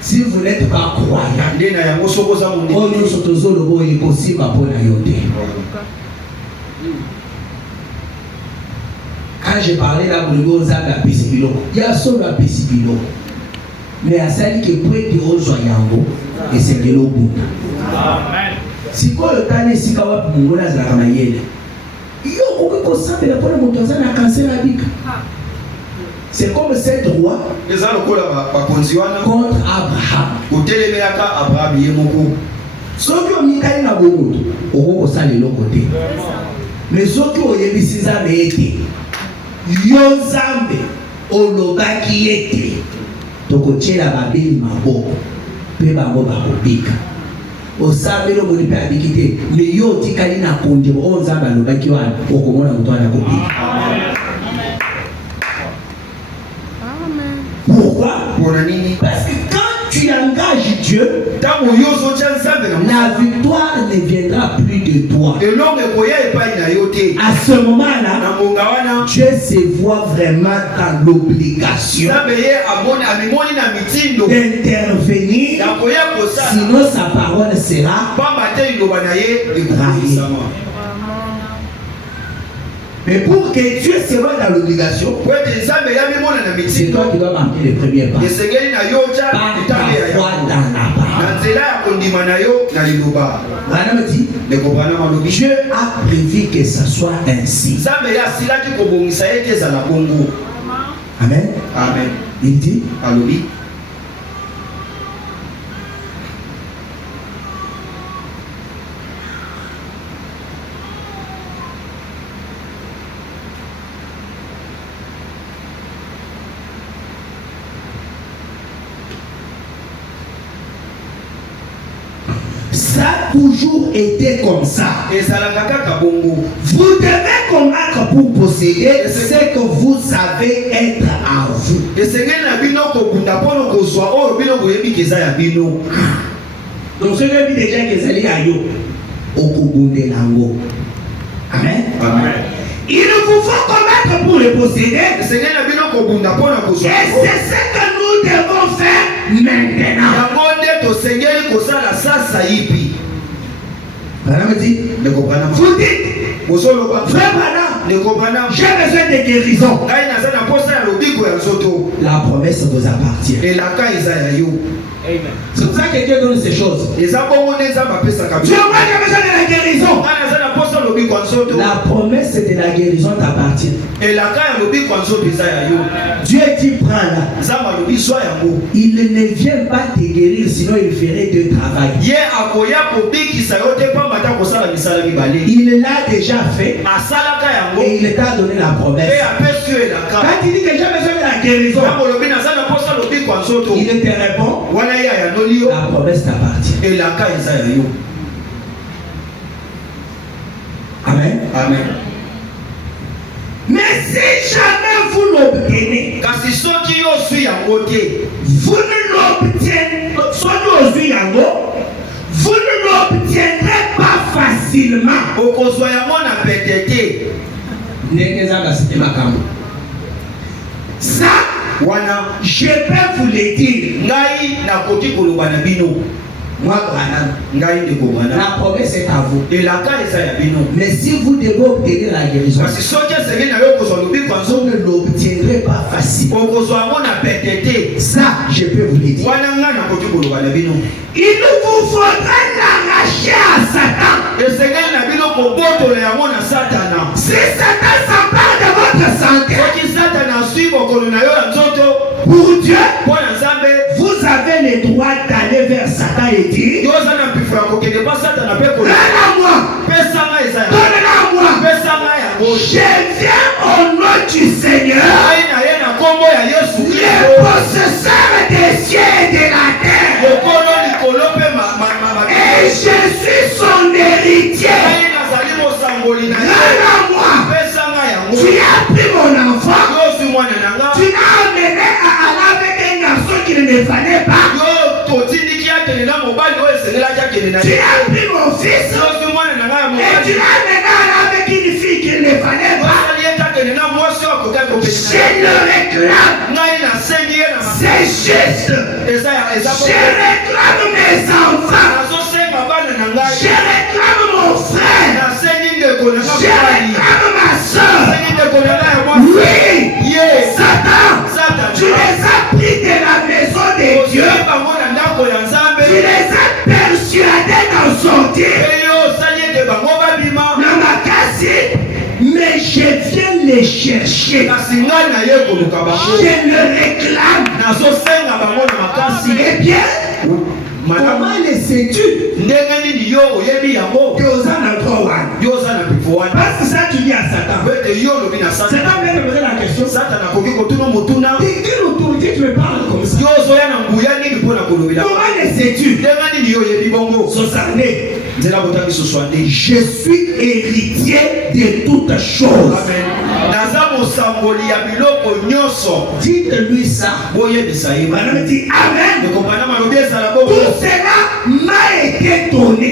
si vous n'êtes pas croyant, quand j'ai parlé là, il y a solo la Pessibilo. Mais à celle qui est près de Ozoyango, et c'est de l'eau. Si quoi le temps est si kawa Mungola Zaramayele, il y a beaucoup de choses pour le monde dans un cancer à Bika. C'est comme cet roi contre Abraham. Ceux qui ont mis Kaina Bogo, au Roko Sale Lokote. Mais ceux qui ont eu des âmes été, Yozambe, Olobaki été, Tokoche la Babili Maboko, Pebango Bakobika. Osambe lo monipe abikite, mais yo tikali na konde, Ozamba Lobaki wan, Okomona Mutwana Kopika. Pourquoi? Parce que quand tu engages Dieu, la victoire ne viendra plus de toi. À ce moment-là, Dieu se voit vraiment dans l'obligation d'intervenir, sinon sa parole sera trahie. Mais pour que Dieu se voit dans l'obligation, c'est toi qui dois marquer les premiers pas. Par ta foi dans la parole. Dieu a prévu que ça soit ainsi. Amen. Amen. Il dit, ça a toujours été comme ça. Vous devez combattre pour posséder ce que vous savez être à vous. Donc ce que déjà que c'est à yo, Amen. Amen. Il vous faut combattre pour le posséder. Et c'est ce que nous devons faire maintenant. Madame dit, vous dites, frère Madame, j'ai besoin de guérison. La promesse vous appartient. C'est pour ça que Dieu donne ces choses. Dieu a besoin de la guérison. La promesse de la guérison t'appartient. Dieu dit prends là. Il ne vient pas te guérir, sinon il ferait deux travail. Il l'a déjà fait et il t'a donné la promesse. Quand il dit que j'ai besoin de la guérison, il te répond, la promesse t'appartient. Amen. Amen. Mais si jamais vous l'obtenez, vous ne l'obtiendrez pas facilement. Ça, je peux vous le dire. Moi, la promesse est à vous. Et la cas est à Yabino. Mais si vous devez obtenir la guérison, parce que vous ne l'obtiendrez pas facile. Ça, je peux vous le dire. Il vous faudra l'arracher à Satan. Si Satan s'empare de votre santé, pour Dieu, vous avez le droit d'aller vers Satan et dire: donne-la-moi, donne-la-moi. Je viens au nom du Seigneur, le possesseur des cieux et de la terre, et je suis son héritier. Donne-la-moi. Tu as pris mon enfant, tu l'as amené à aller avec un garçon qui ne me fallait pas. Tu as pris mon fils et tu l'as amené à aller avec une fille qui ne me fallait pas. Je le réclame. C'est juste. Je réclame mes enfants. Je réclame mon frère. Je réclame ma soeur. Oui. Satan, tu les as pris de la maison de Dieu. Tu les as persuadés d'en sortir. Mais je viens les chercher. Je le réclame. Eh bien, comment les sais-tu? Parce que ça, tu dis à Satan. Satan vient de poser la question. De quelle autorité tu me parles comme ça? Comment les sais-tu? Je suis héritier de toutes choses. Dites-lui ça. Madame dit Amen. Tout cela m'a été donné.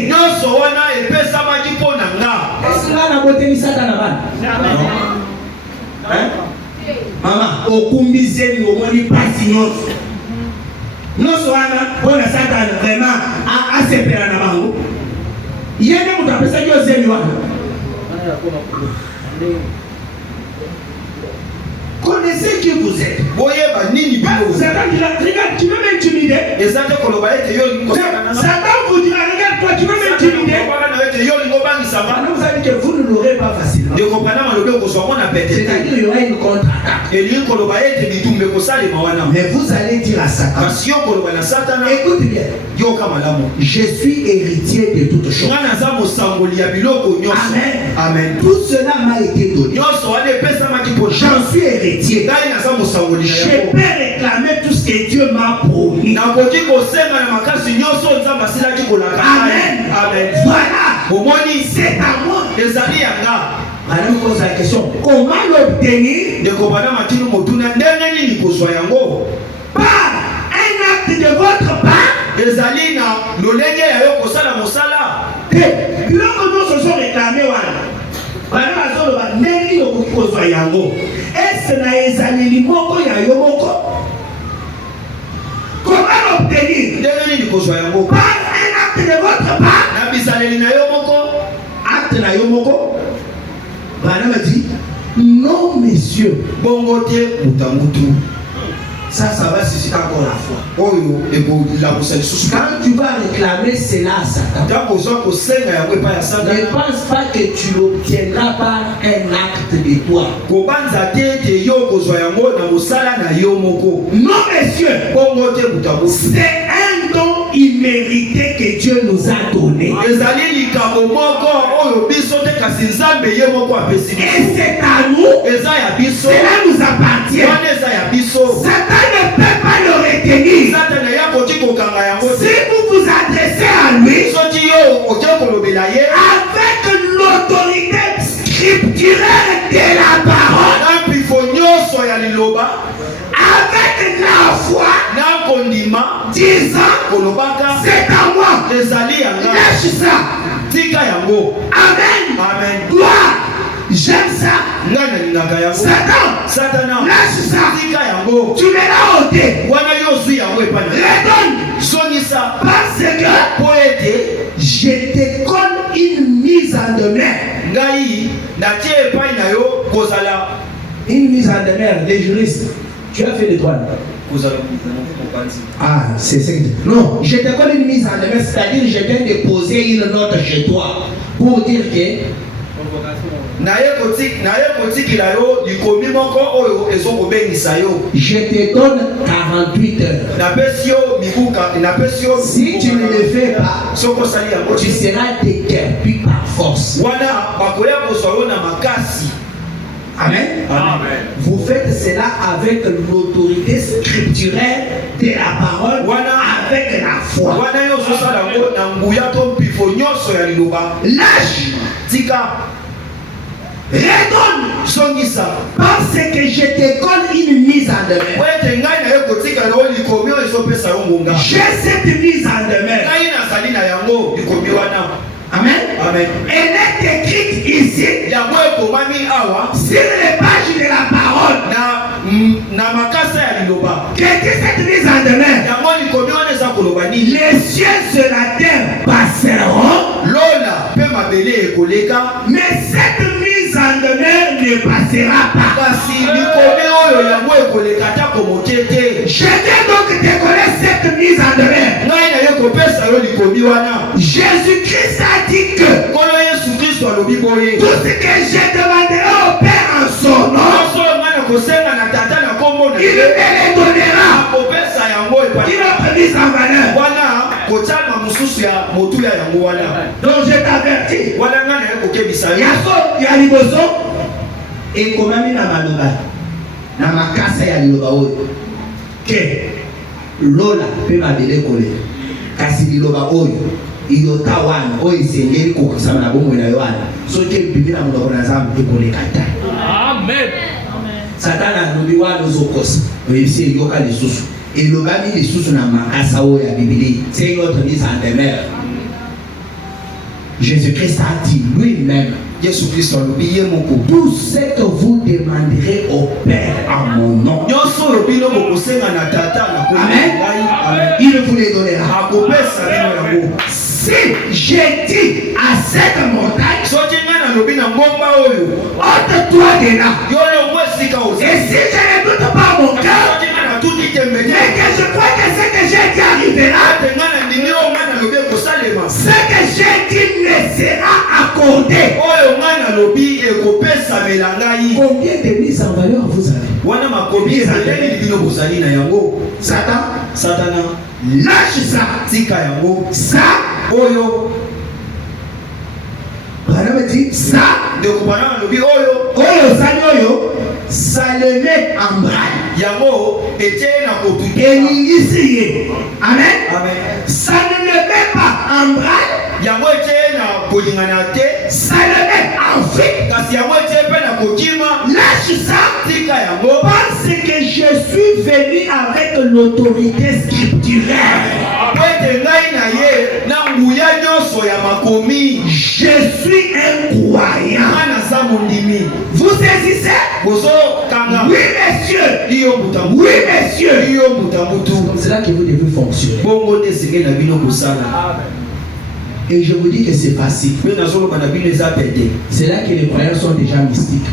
Est-ce que là, la beauté de Satan là-bas? Maman, au kumbizeni, au moni pasi nyonso. Nyonso wana, bona Satan vraiment a sepera na bango. Yene mutu apesa yo zemi wana. Connaissez qui vous êtes. Satan dira, regarde, tu veux m'intimider. Satan vous dira, regarde, toi, tu veux m'intimider. Alors vous savez que vous ne l'aurez pas facilement. C'est-à-dire qu'il y aura une contre-attaque. Mais vous allez dire à Satan, écoute bien, je suis héritier de toutes choses. Amen. Amen. Tout cela m'a été donné. J'en suis héritier. Je peux réclamer tout ce que Dieu m'a promis. Amen. Amen. Voilà. C'est à moi. Madame pose la question, comment l'obtenir? Par un acte de votre part. Lorsque nous se sommes réclamés, est-ce comment l'obtenir? Par un acte de votre part. Acte na yomoko. Madame dit non, monsieur. Ça va susciter encore la foi. Quand tu vas réclamer cela à Satan, ne pense pas que tu l'obtiendras par un acte de toi. Non, monsieur. C'est un don immérité que Dieu nous a donné. Et c'est à nous. Cela nous appartient. Satan ne peut pas le retenir. Si vous vous adressez à lui avec l'autorité scripturelle de la parole, avec la foi, disant c'est à moi. Lâche ça. Amen. Amen. Gloire. J'aime ça. Satan, lâche ça. Tu me l'as ôté. Redonne. Parce que je te colle une mise en demeure. Une mise en demeure des juristes. Tu as fait les droits. Ah, c'est ça. Non, je te colle une mise en demeure, c'est-à-dire je viens déposer une note chez toi pour dire que je te donne 48 heures. Si tu ne le fais pas, tu seras déguerpi par force. Amen. Amen. Vous faites cela avec l'autorité scripturelle de la parole, avec la foi. Lâche. Redonne. Parce que je te colle une mise en demeure. J'ai cette mise en demeure. Amen. Amen. Elle est écrite ici sur les pages de la parole. Que cette mise en demeure, les cieux sur la terre passeront, mais cette mise en demeure ne passera pas. Je viens donc te coller cette mise en demeure. Jésus-Christ a dit que tout ce que j'ai demandé au Père en son nom, il me le donnera. Il m'a mise en valeur. Donc je t'avertis. Yaliboso et komami na maloba na makasa ya liloba oyo ke lola pe mabele kole kasi liloba oyo ilota wana oyo isengeli kokosama na bomoi na yo wana soki ebibi na monoko na nzambe ekoleka ta. Amen. Satana alobi wana ozokosa oyebisi eyoka lisusu elobami lisusu na makasa oyo ya bibili. C'est notre mise en demeure. Jésus-Christ a dit lui-même, tout ce que vous demanderez au Père en mon nom, Amen. Il vous les donnera. Si j'ai dit à cette montagne, ôte-toi de là. Et si je ne doute pas mon cœur, mais que je crois que ce que j'ai dit arrivera, ce que j'ai dit ne sera accordé. Combien de mises en valeur vous avez? Satan, lâche ça. Ça, Madame dit ça, ça le met en braille. Amen. Ça ne le met pas en braille. Ça le met en fit. Lâche ça. Parce que je suis venu avec l'autorité scripturelle. Je suis un croyant. Vous saisissez? Oui, messieurs. Oui, messieurs. C'est là que vous devez fonctionner. Et je vous dis que c'est facile. C'est là que les croyants sont déjà mystiques.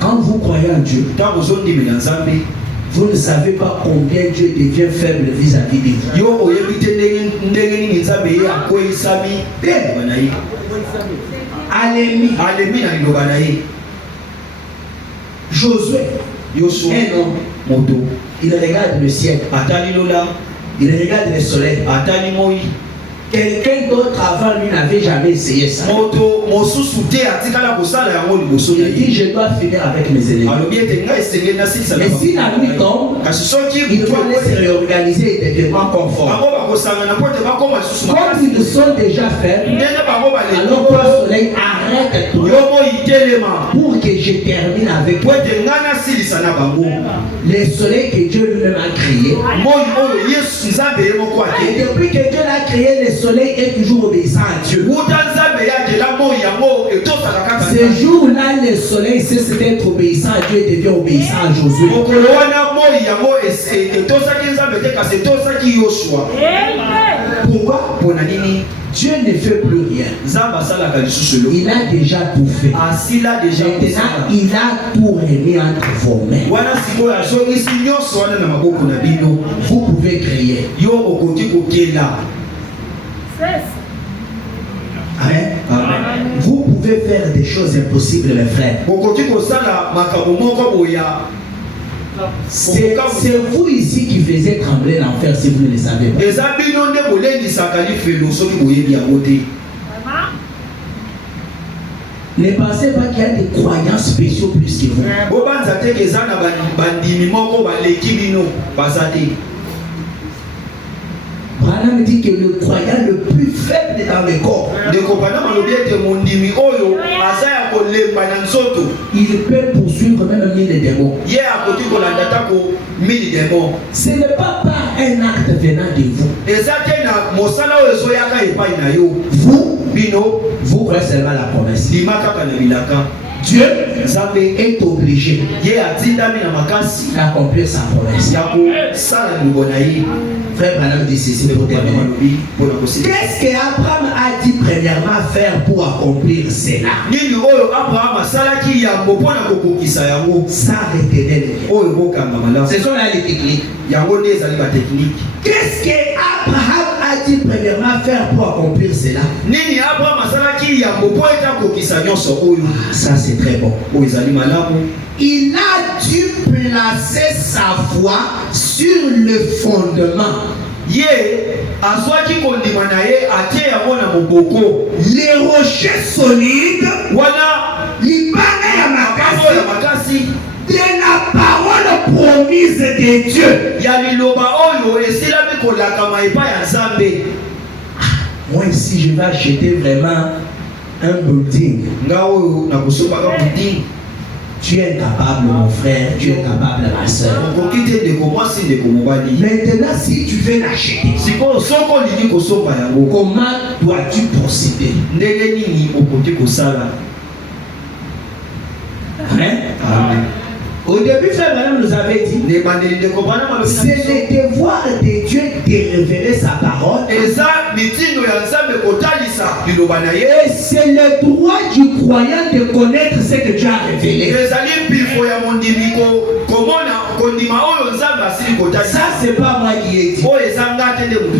Quand vous croyez en Dieu, vous ne savez pas combien Dieu devient faible vis-à-vis de vous. Alléluia. Josué, un homme, il regarde le ciel, il regarde le soleil. Quelqu'un d'autre avant lui n'avait jamais essayé ça. Il dit je dois finir avec mes ennemis. Mais si la nuit tombe, il doit les réorganiser et devenir conforme. Comme ils sont déjà faibles, alors toi soleil arrête tout pour que je termine avec toi. Le soleil que Dieu lui-même a créé. Et depuis que Dieu l'a créé, le soleil est toujours obéissant à Dieu. Ce jour-là, le soleil cesse d'être obéissant à Dieu et devient obéissant à Josué. Pourquoi? Dieu ne fait plus rien. Il a déjà tout fait. Maintenant, il a tout remis entre vos mains. Vous pouvez créer. Amen. Amen. Vous pouvez faire des choses impossibles, mes frères. C'est vous ici qui faisiez trembler l'enfer si vous ne le savez pas. Ne pensez pas qu'il y a des croyants spéciaux plus que vous. Branham dit que le croyant le plus faible dans le corps, il peut poursuivre même 1000 démons. Ce n'est pas par un acte venant de vous. Vous croyez seulement la promesse. Dieu est obligé d'accomplir sa promesse. Frère Branham dit ceci pour terminer. Qu'est-ce qu'Abraham a dit premièrement faire pour accomplir cela? Sans retenir rien. Ce sont là les techniques. Qu'est-ce qu'Abraham a dit premièrement faire pour accomplir cela? Ça c'est très bon. Il a dû placer sa foi sur le fondement. Les rochers solides de la parole promise de Dieu. Moi ici je vais acheter vraiment un building. Tu es capable, mon frère, tu es capable, ma soeur. Maintenant, si tu veux l'acheter, comment dois-tu procéder? Amen. Amen. Au début, Frère Branham nous avait dit, c'est le devoir de Dieu de révéler sa parole. Et c'est le droit du croyant de connaître ce que Dieu a révélé. Ça, c'est pas moi qui ai dit.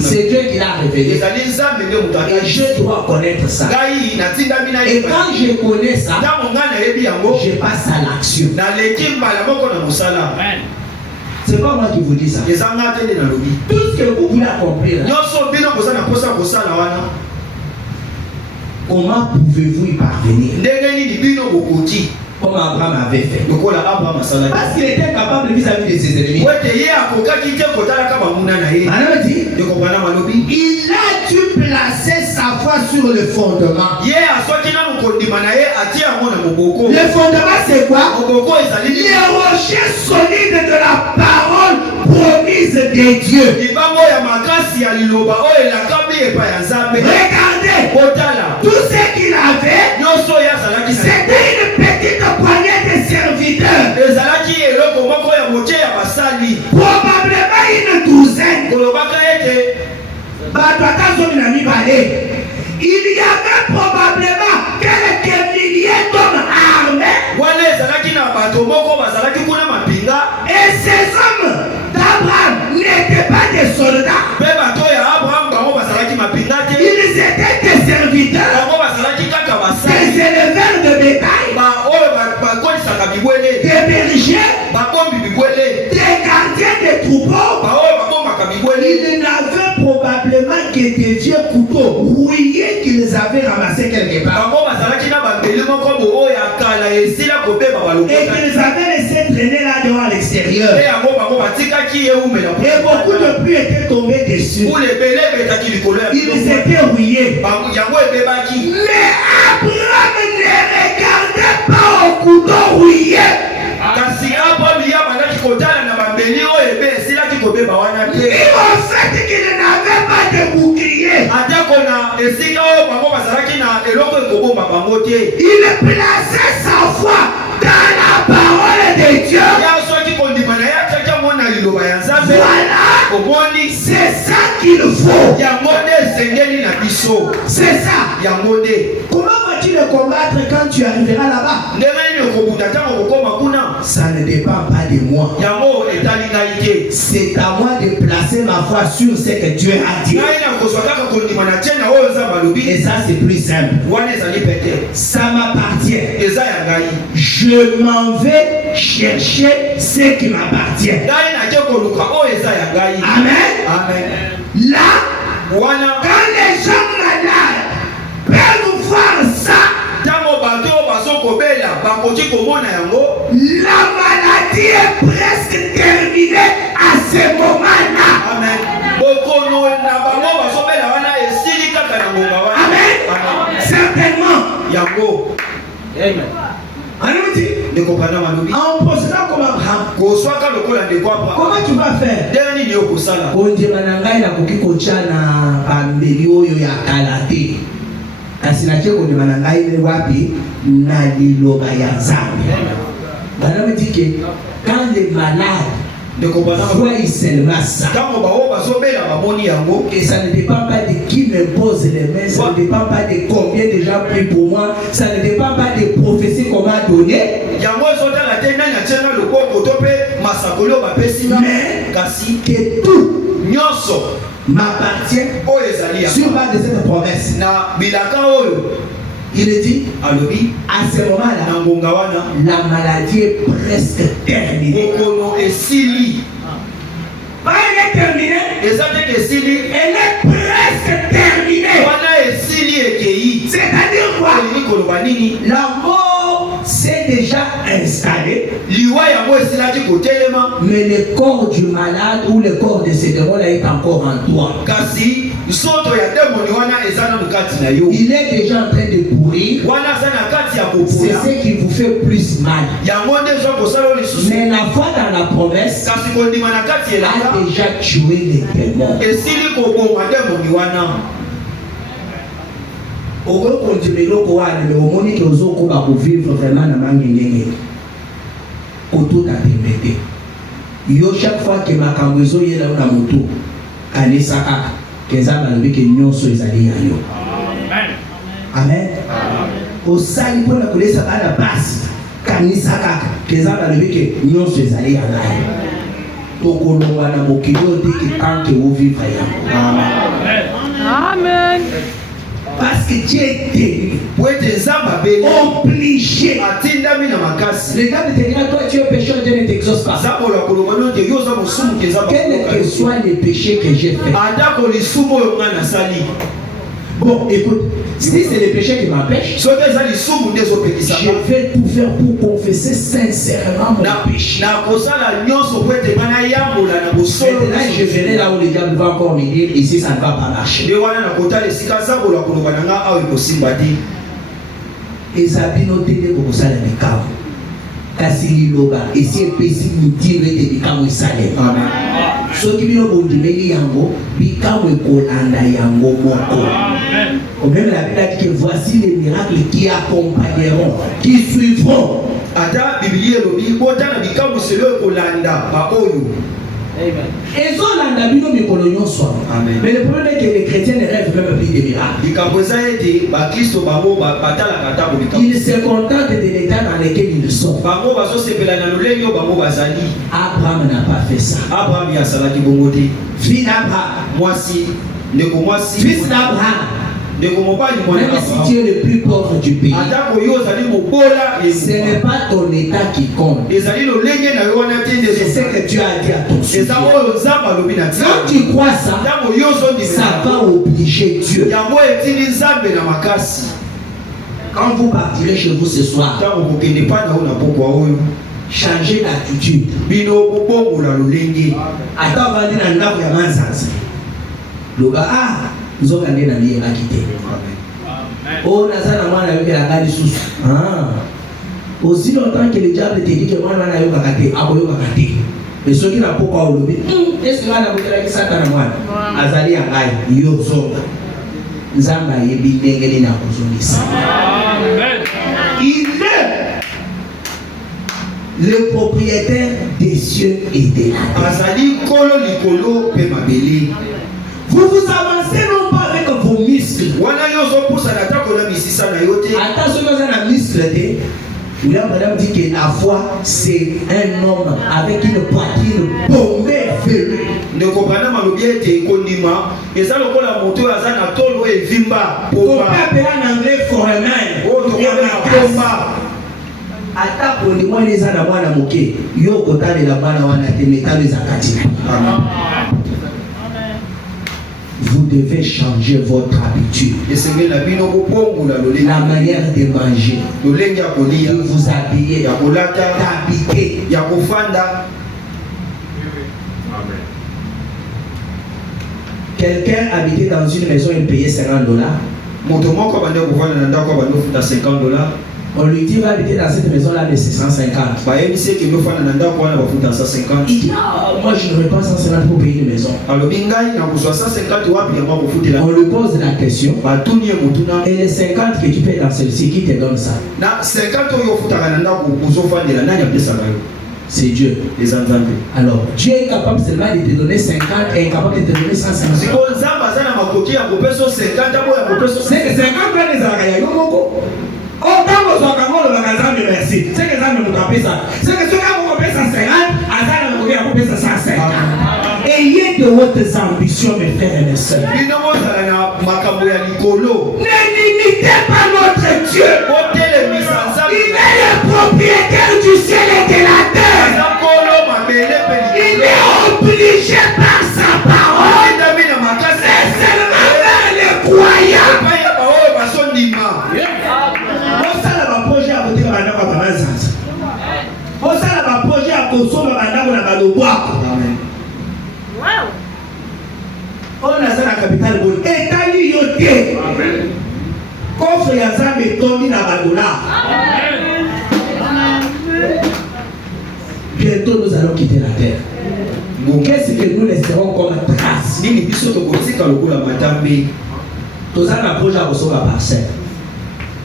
C'est Dieu qui l'a révélé. Et je dois connaître ça. Et quand je connais ça, je passe à l'action. C'est pas moi qui vous dis ça. Tout ce que vous voulez accomplir, comment pouvez-vous y parvenir? Comme Abraham avait fait. Parce qu'il était capable vis-à-vis de ses ennemis. Il a dû placer sa foi sur le fondement. Le fondement c'est quoi? Les rochers solides de la parole promise de Dieu. Regardez, tout ce qu'il avait, c'était une petite poignée de serviteurs. Probablement une douzaine. Il y avait probablement quelques milliers d'hommes armés. Et ces hommes d'Abraham n'étaient pas des soldats. Ils étaient des serviteurs, des éleveurs de bétail, des bergers, des gardiens de troupeaux. Ils n'avaient probablement que des vieux couteaux rouillés qu'ils avaient ramassés quelque part. Et qu'ils avaient laissé traîner là devant à l'extérieur. Et beaucoup de pluie étaient tombés dessus. Ils étaient rouillés. Mais Abraham ne regardait pas au couteau rouillé. Au fait qu'il n'avait pas de bouclier. Il plaçait sa foi dans la parole de Dieu. Voilà, c'est ça qu'il faut. C'est ça. Comment vas-tu le combattre quand tu arriveras là-bas? Ça ne dépend pas de moi. C'est à moi de placer ma foi sur ce que Dieu a dit. Et ça c'est plus simple. Ça m'appartient. Je m'en vais chercher ce qui m'appartient. Amen. Là, quand les gens malades peuvent voir ça, la maladie est presque terminée à ce moment-là. Amen. Certainement. Amen. En posant comme Abraham, comment tu vas faire? Quand les malades voient seulement ça, et ça ne dépend pas de qui me pose les mains, ça ne dépend pas de combien de gens prient pour moi, ça ne dépend pas des prophéties qu'on m'a données, mais que tout m'appartient sur base de cette promesse. Il est dit, à ce moment-là, la maladie est presque terminée. Pas elle est terminée, elle est presque terminée. C'est-à-dire quoi? La mort s'est déjà installée, mais le corps du malade ou le corps de ce démon est encore en toi. Il est déjà en train de pourrir. C'est ce qui vous fait plus mal. Mais la foi dans la promesse a déjà tué les démons. Chaque fois que ma cambezo est là, on a moto. Amen. Au sali pour la connaître à la base. Kanisaka, les gens dans le que nous sommes allés à l'air. Tokolongana mokilo dit que tant que vous vivez. Amen. Parce que Dieu était obligé. Les gars te diront, toi tu es pécheur, Dieu ne t'exauce pas. Quel que soit les péchés que j'ai fait. Bon, écoute, si c'est les péchés qui m'empêchent, je vais tout faire pour confesser sincèrement mon péché. Maintenant, je verrai là où les diables vont encore me dire, ici ça ne va pas marcher. Et ça dit noter que ça ne pas. Kasi liloba esi epesi mutiro ete bikamu isale. Soki bino bondimeli yango bikamu ekolanda yango moko. Même la Bible dit que voici les miracles qui accompagneront, qui suivront. Ada Bible elobi botana bikamu selo ekolanda ba oyo. Amen. Mais le problème est que les chrétiens ne rêvent même plus des miracles. Ils se contentent de l'état dans lequel ils sont. Abraham n'a pas fait ça. Fils d'Abraham. Fils d'Abraham. Même si tu es le plus pauvre du pays, ce n'est pas ton état qui compte. C'est ce que tu as dit à ton sujet. Quand tu crois ça, ça va obliger Dieu. Quand vous partirez chez vous ce soir, changez d'attitude. Attends, on va dire dans le nous avons gagné la vie à quitter. Oh, Nazana, moi, on a eu la garde sous. Aussi longtemps que le diable te dit que moi, on a eu la garde, mais ceux qui n'ont pas encore le est-ce que moi, on a eu la garde moi? Azali a gagné, yo, Zamba, Zamba, et Bindé, et Amen. le propriétaire des cieux et de la terre. Vous vous avancez non pas avec vos muscles. Attention, vous avez un muscle. William Branham dit que la foi, c'est un homme avec une poitrine bombée velue. Ne comprenez pas le bien de Kondima. Et ça, le coup la moto, ça n'a tolo et vimba. On peut appeler en anglais foreman. Oh, tu vois la bomba. Ata pour les mois les ans à la moquée. Yo kota de la bana wana te métal les akatina. Vous devez changer votre habitude. La manière de manger, de vous habiller, d'habiter. Quelqu'un habitait dans une maison et payait $50. On lui dit va habiter dans cette maison-là de 650. Il dit moi je n'aurais pas 150 pour payer une maison. On lui pose la question. Et les 50 que tu payes dans celle-ci, qui te donne ça? C'est Dieu. Alors, Dieu est capable seulement de te donner 50 et incapable de te donner 150. C'est que 50 oh, quand vous avez merci. C'est que ça me coupe ça. C'est que ce que vous coupez ça 50, à vous coupez ça 150. Ayez de hautes ambitions, mes frères et mes sœurs. Ne limitez pas notre Dieu. Il est le propriétaire du ciel et de la terre. Il est obligé par sa parole. C'est seulement vers les croyants. On a la capitale bonne. Etali yote. Coffre ya zambe tondi na badola. Bientôt nous allons quitter la terre. Qu'est-ce que nous laisserons comme trace? Nini biso to kotika lokola matambe. Tozana projet à kosoba parcelle.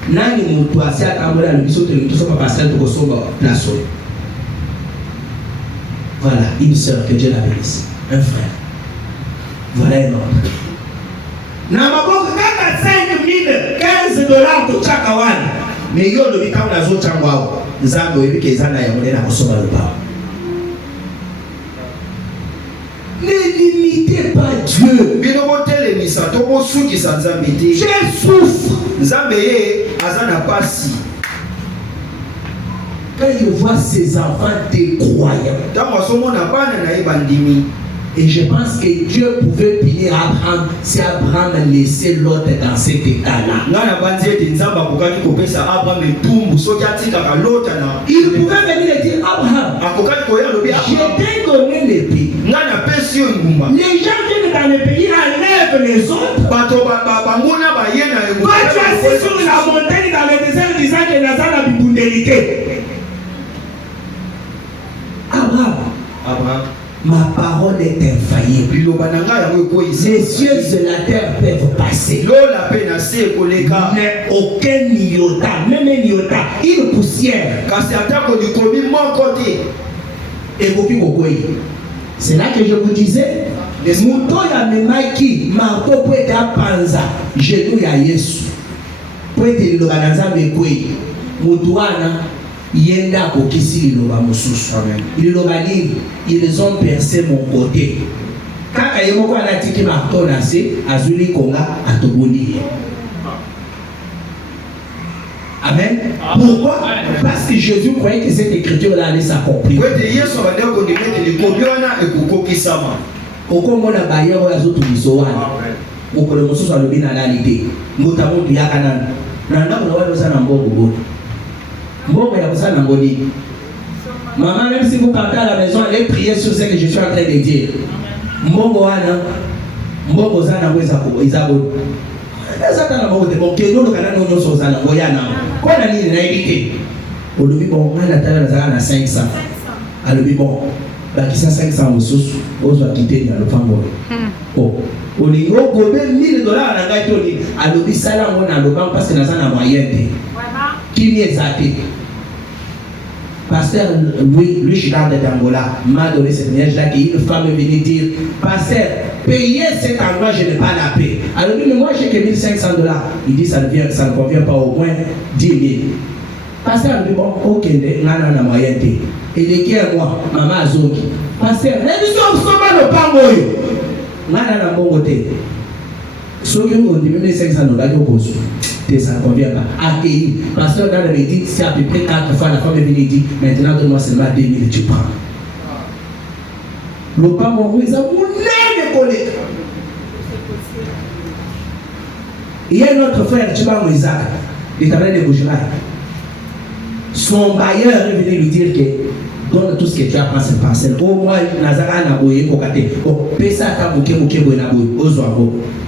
Nani mutu asi atambola le biso to soba parcelle to kosoba place. Voilà, une sœur, que Dieu la bénisse. Un frère. Voilà un autre. Namaboko kaka 5 000, $15 to chakawana. Mais yo le bitamu na zo changwao. Nzambe webike ezana ya monena kosoba le ba. Ne limitez pas Dieu. Dieu souffre. Nzambe ye azana pasi. Quand il voit ses enfants des croyants. Et je pense que Dieu pouvait punir Abraham si Abraham laissait l'autre dans cet état-là. Il pouvait venir et dire Abraham, je t'ai donné les pays. Les gens viennent dans le pays, enlèvent les autres. Toi tu es assis sur la montagne dans le désert disant que Nazar a bibundélité. Abraham, ma parole est infaillible. Les cieux de la terre peuvent passer. Mais aucun iota, même un iota, une poussière. C'est là que je vous disais, Mouto ya memaki, marto peut être panza, genou ya Yesu. Peut être le ganza mekwe, Moutouana. Yenda kokisi liloba mususu. Liloba nini? Ils ont percé mon côté. Kaka yemoko anatiki marteau na se azuli konga atoboni. Amen. Pourquoi? Parce que Jésus croyait que cette écriture-là allait s'accomplir. Okomona bayero ya zotu bisowana. Okole mususu alobi na réalité. Mutamu yakana. Nanda kuna wale sana mbongo. Mbongo ya kusana ngoni. Maman, même si vous partez à la maison, allez prier sur ce que je suis en train de dire. Mbongo wana, mbongo zana weza ko izabo. Ezaka na mbongo te bokendo lo kana no nyoso zana ngoyana. Kona nini na éviter. Olobi bon, ngana tala na zana 500. Alobi bon, bakisa 500 mususu, ozo akite na lopango. Oh, olingo gobe $1000 na ngai toni. Alobi sala ngona lopango parce que na zana moyenne. Qui est exacté? Pasteur Louis Gilard de Dangola m'a donné cette neige-là, qu'une femme est venue dire, Pasteur, payer cet endroit, je n'ai pas la paix. Alors lui, mais moi j'ai que $1 500. Il dit, ça ne convient pas, au moins 10 000. Pasteur lui dit, bon, ok, on a moyen. Et les qui est moi, maman Azoki. Pasteur, les gens sont mal au pangoyo. On a bon côté. Ceux qui ont dit $1 500, ça ne convient pas. Accueilli. Pasteur dans le dit, c'est à peu près 4 fois la femme est venue dit, maintenant donne-moi seulement 2 000 tu prends. Le pangoyo, ils ont voulu les collègues. Il y a un autre frère, tu vois, Isaac, il est de Boucherai. Son bailleur est venu lui dire que donne tout ce que tu as, prends cette parcelle. Au moins, Nazara n'a pas eu kokate. Oh, pesa ta bouquet boina boui.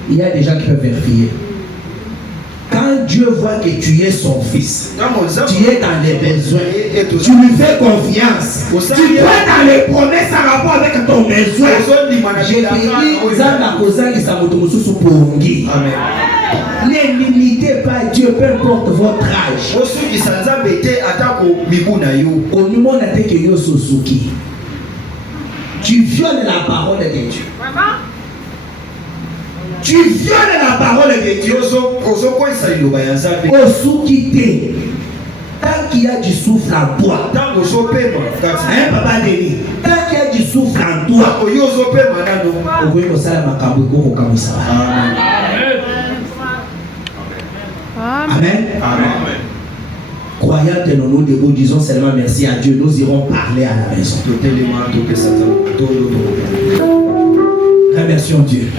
Il y a des gens qui peuvent vérifier. Quand Dieu voit que tu es son fils, tu es dans les besoins, tu lui fais confiance, tu crois dans les promesses en rapport avec ton besoin. J'ai dit, Zanda Kozali Samotomosu Pongi. Ne limitez pas Dieu, peu importe votre âge. Au niveau de Tekeyo Suzuki, tu violes la parole de Dieu. Tu violes la parole de Dieu. Osukite. Tant qu'il y a du souffle en toi. Hein, Papa Denis. Tant qu'il y a du souffle en toi. Amen. Amen. Croyant que nous debout, disons seulement merci à Dieu. Nous irons parler à la maison. Remercions Dieu.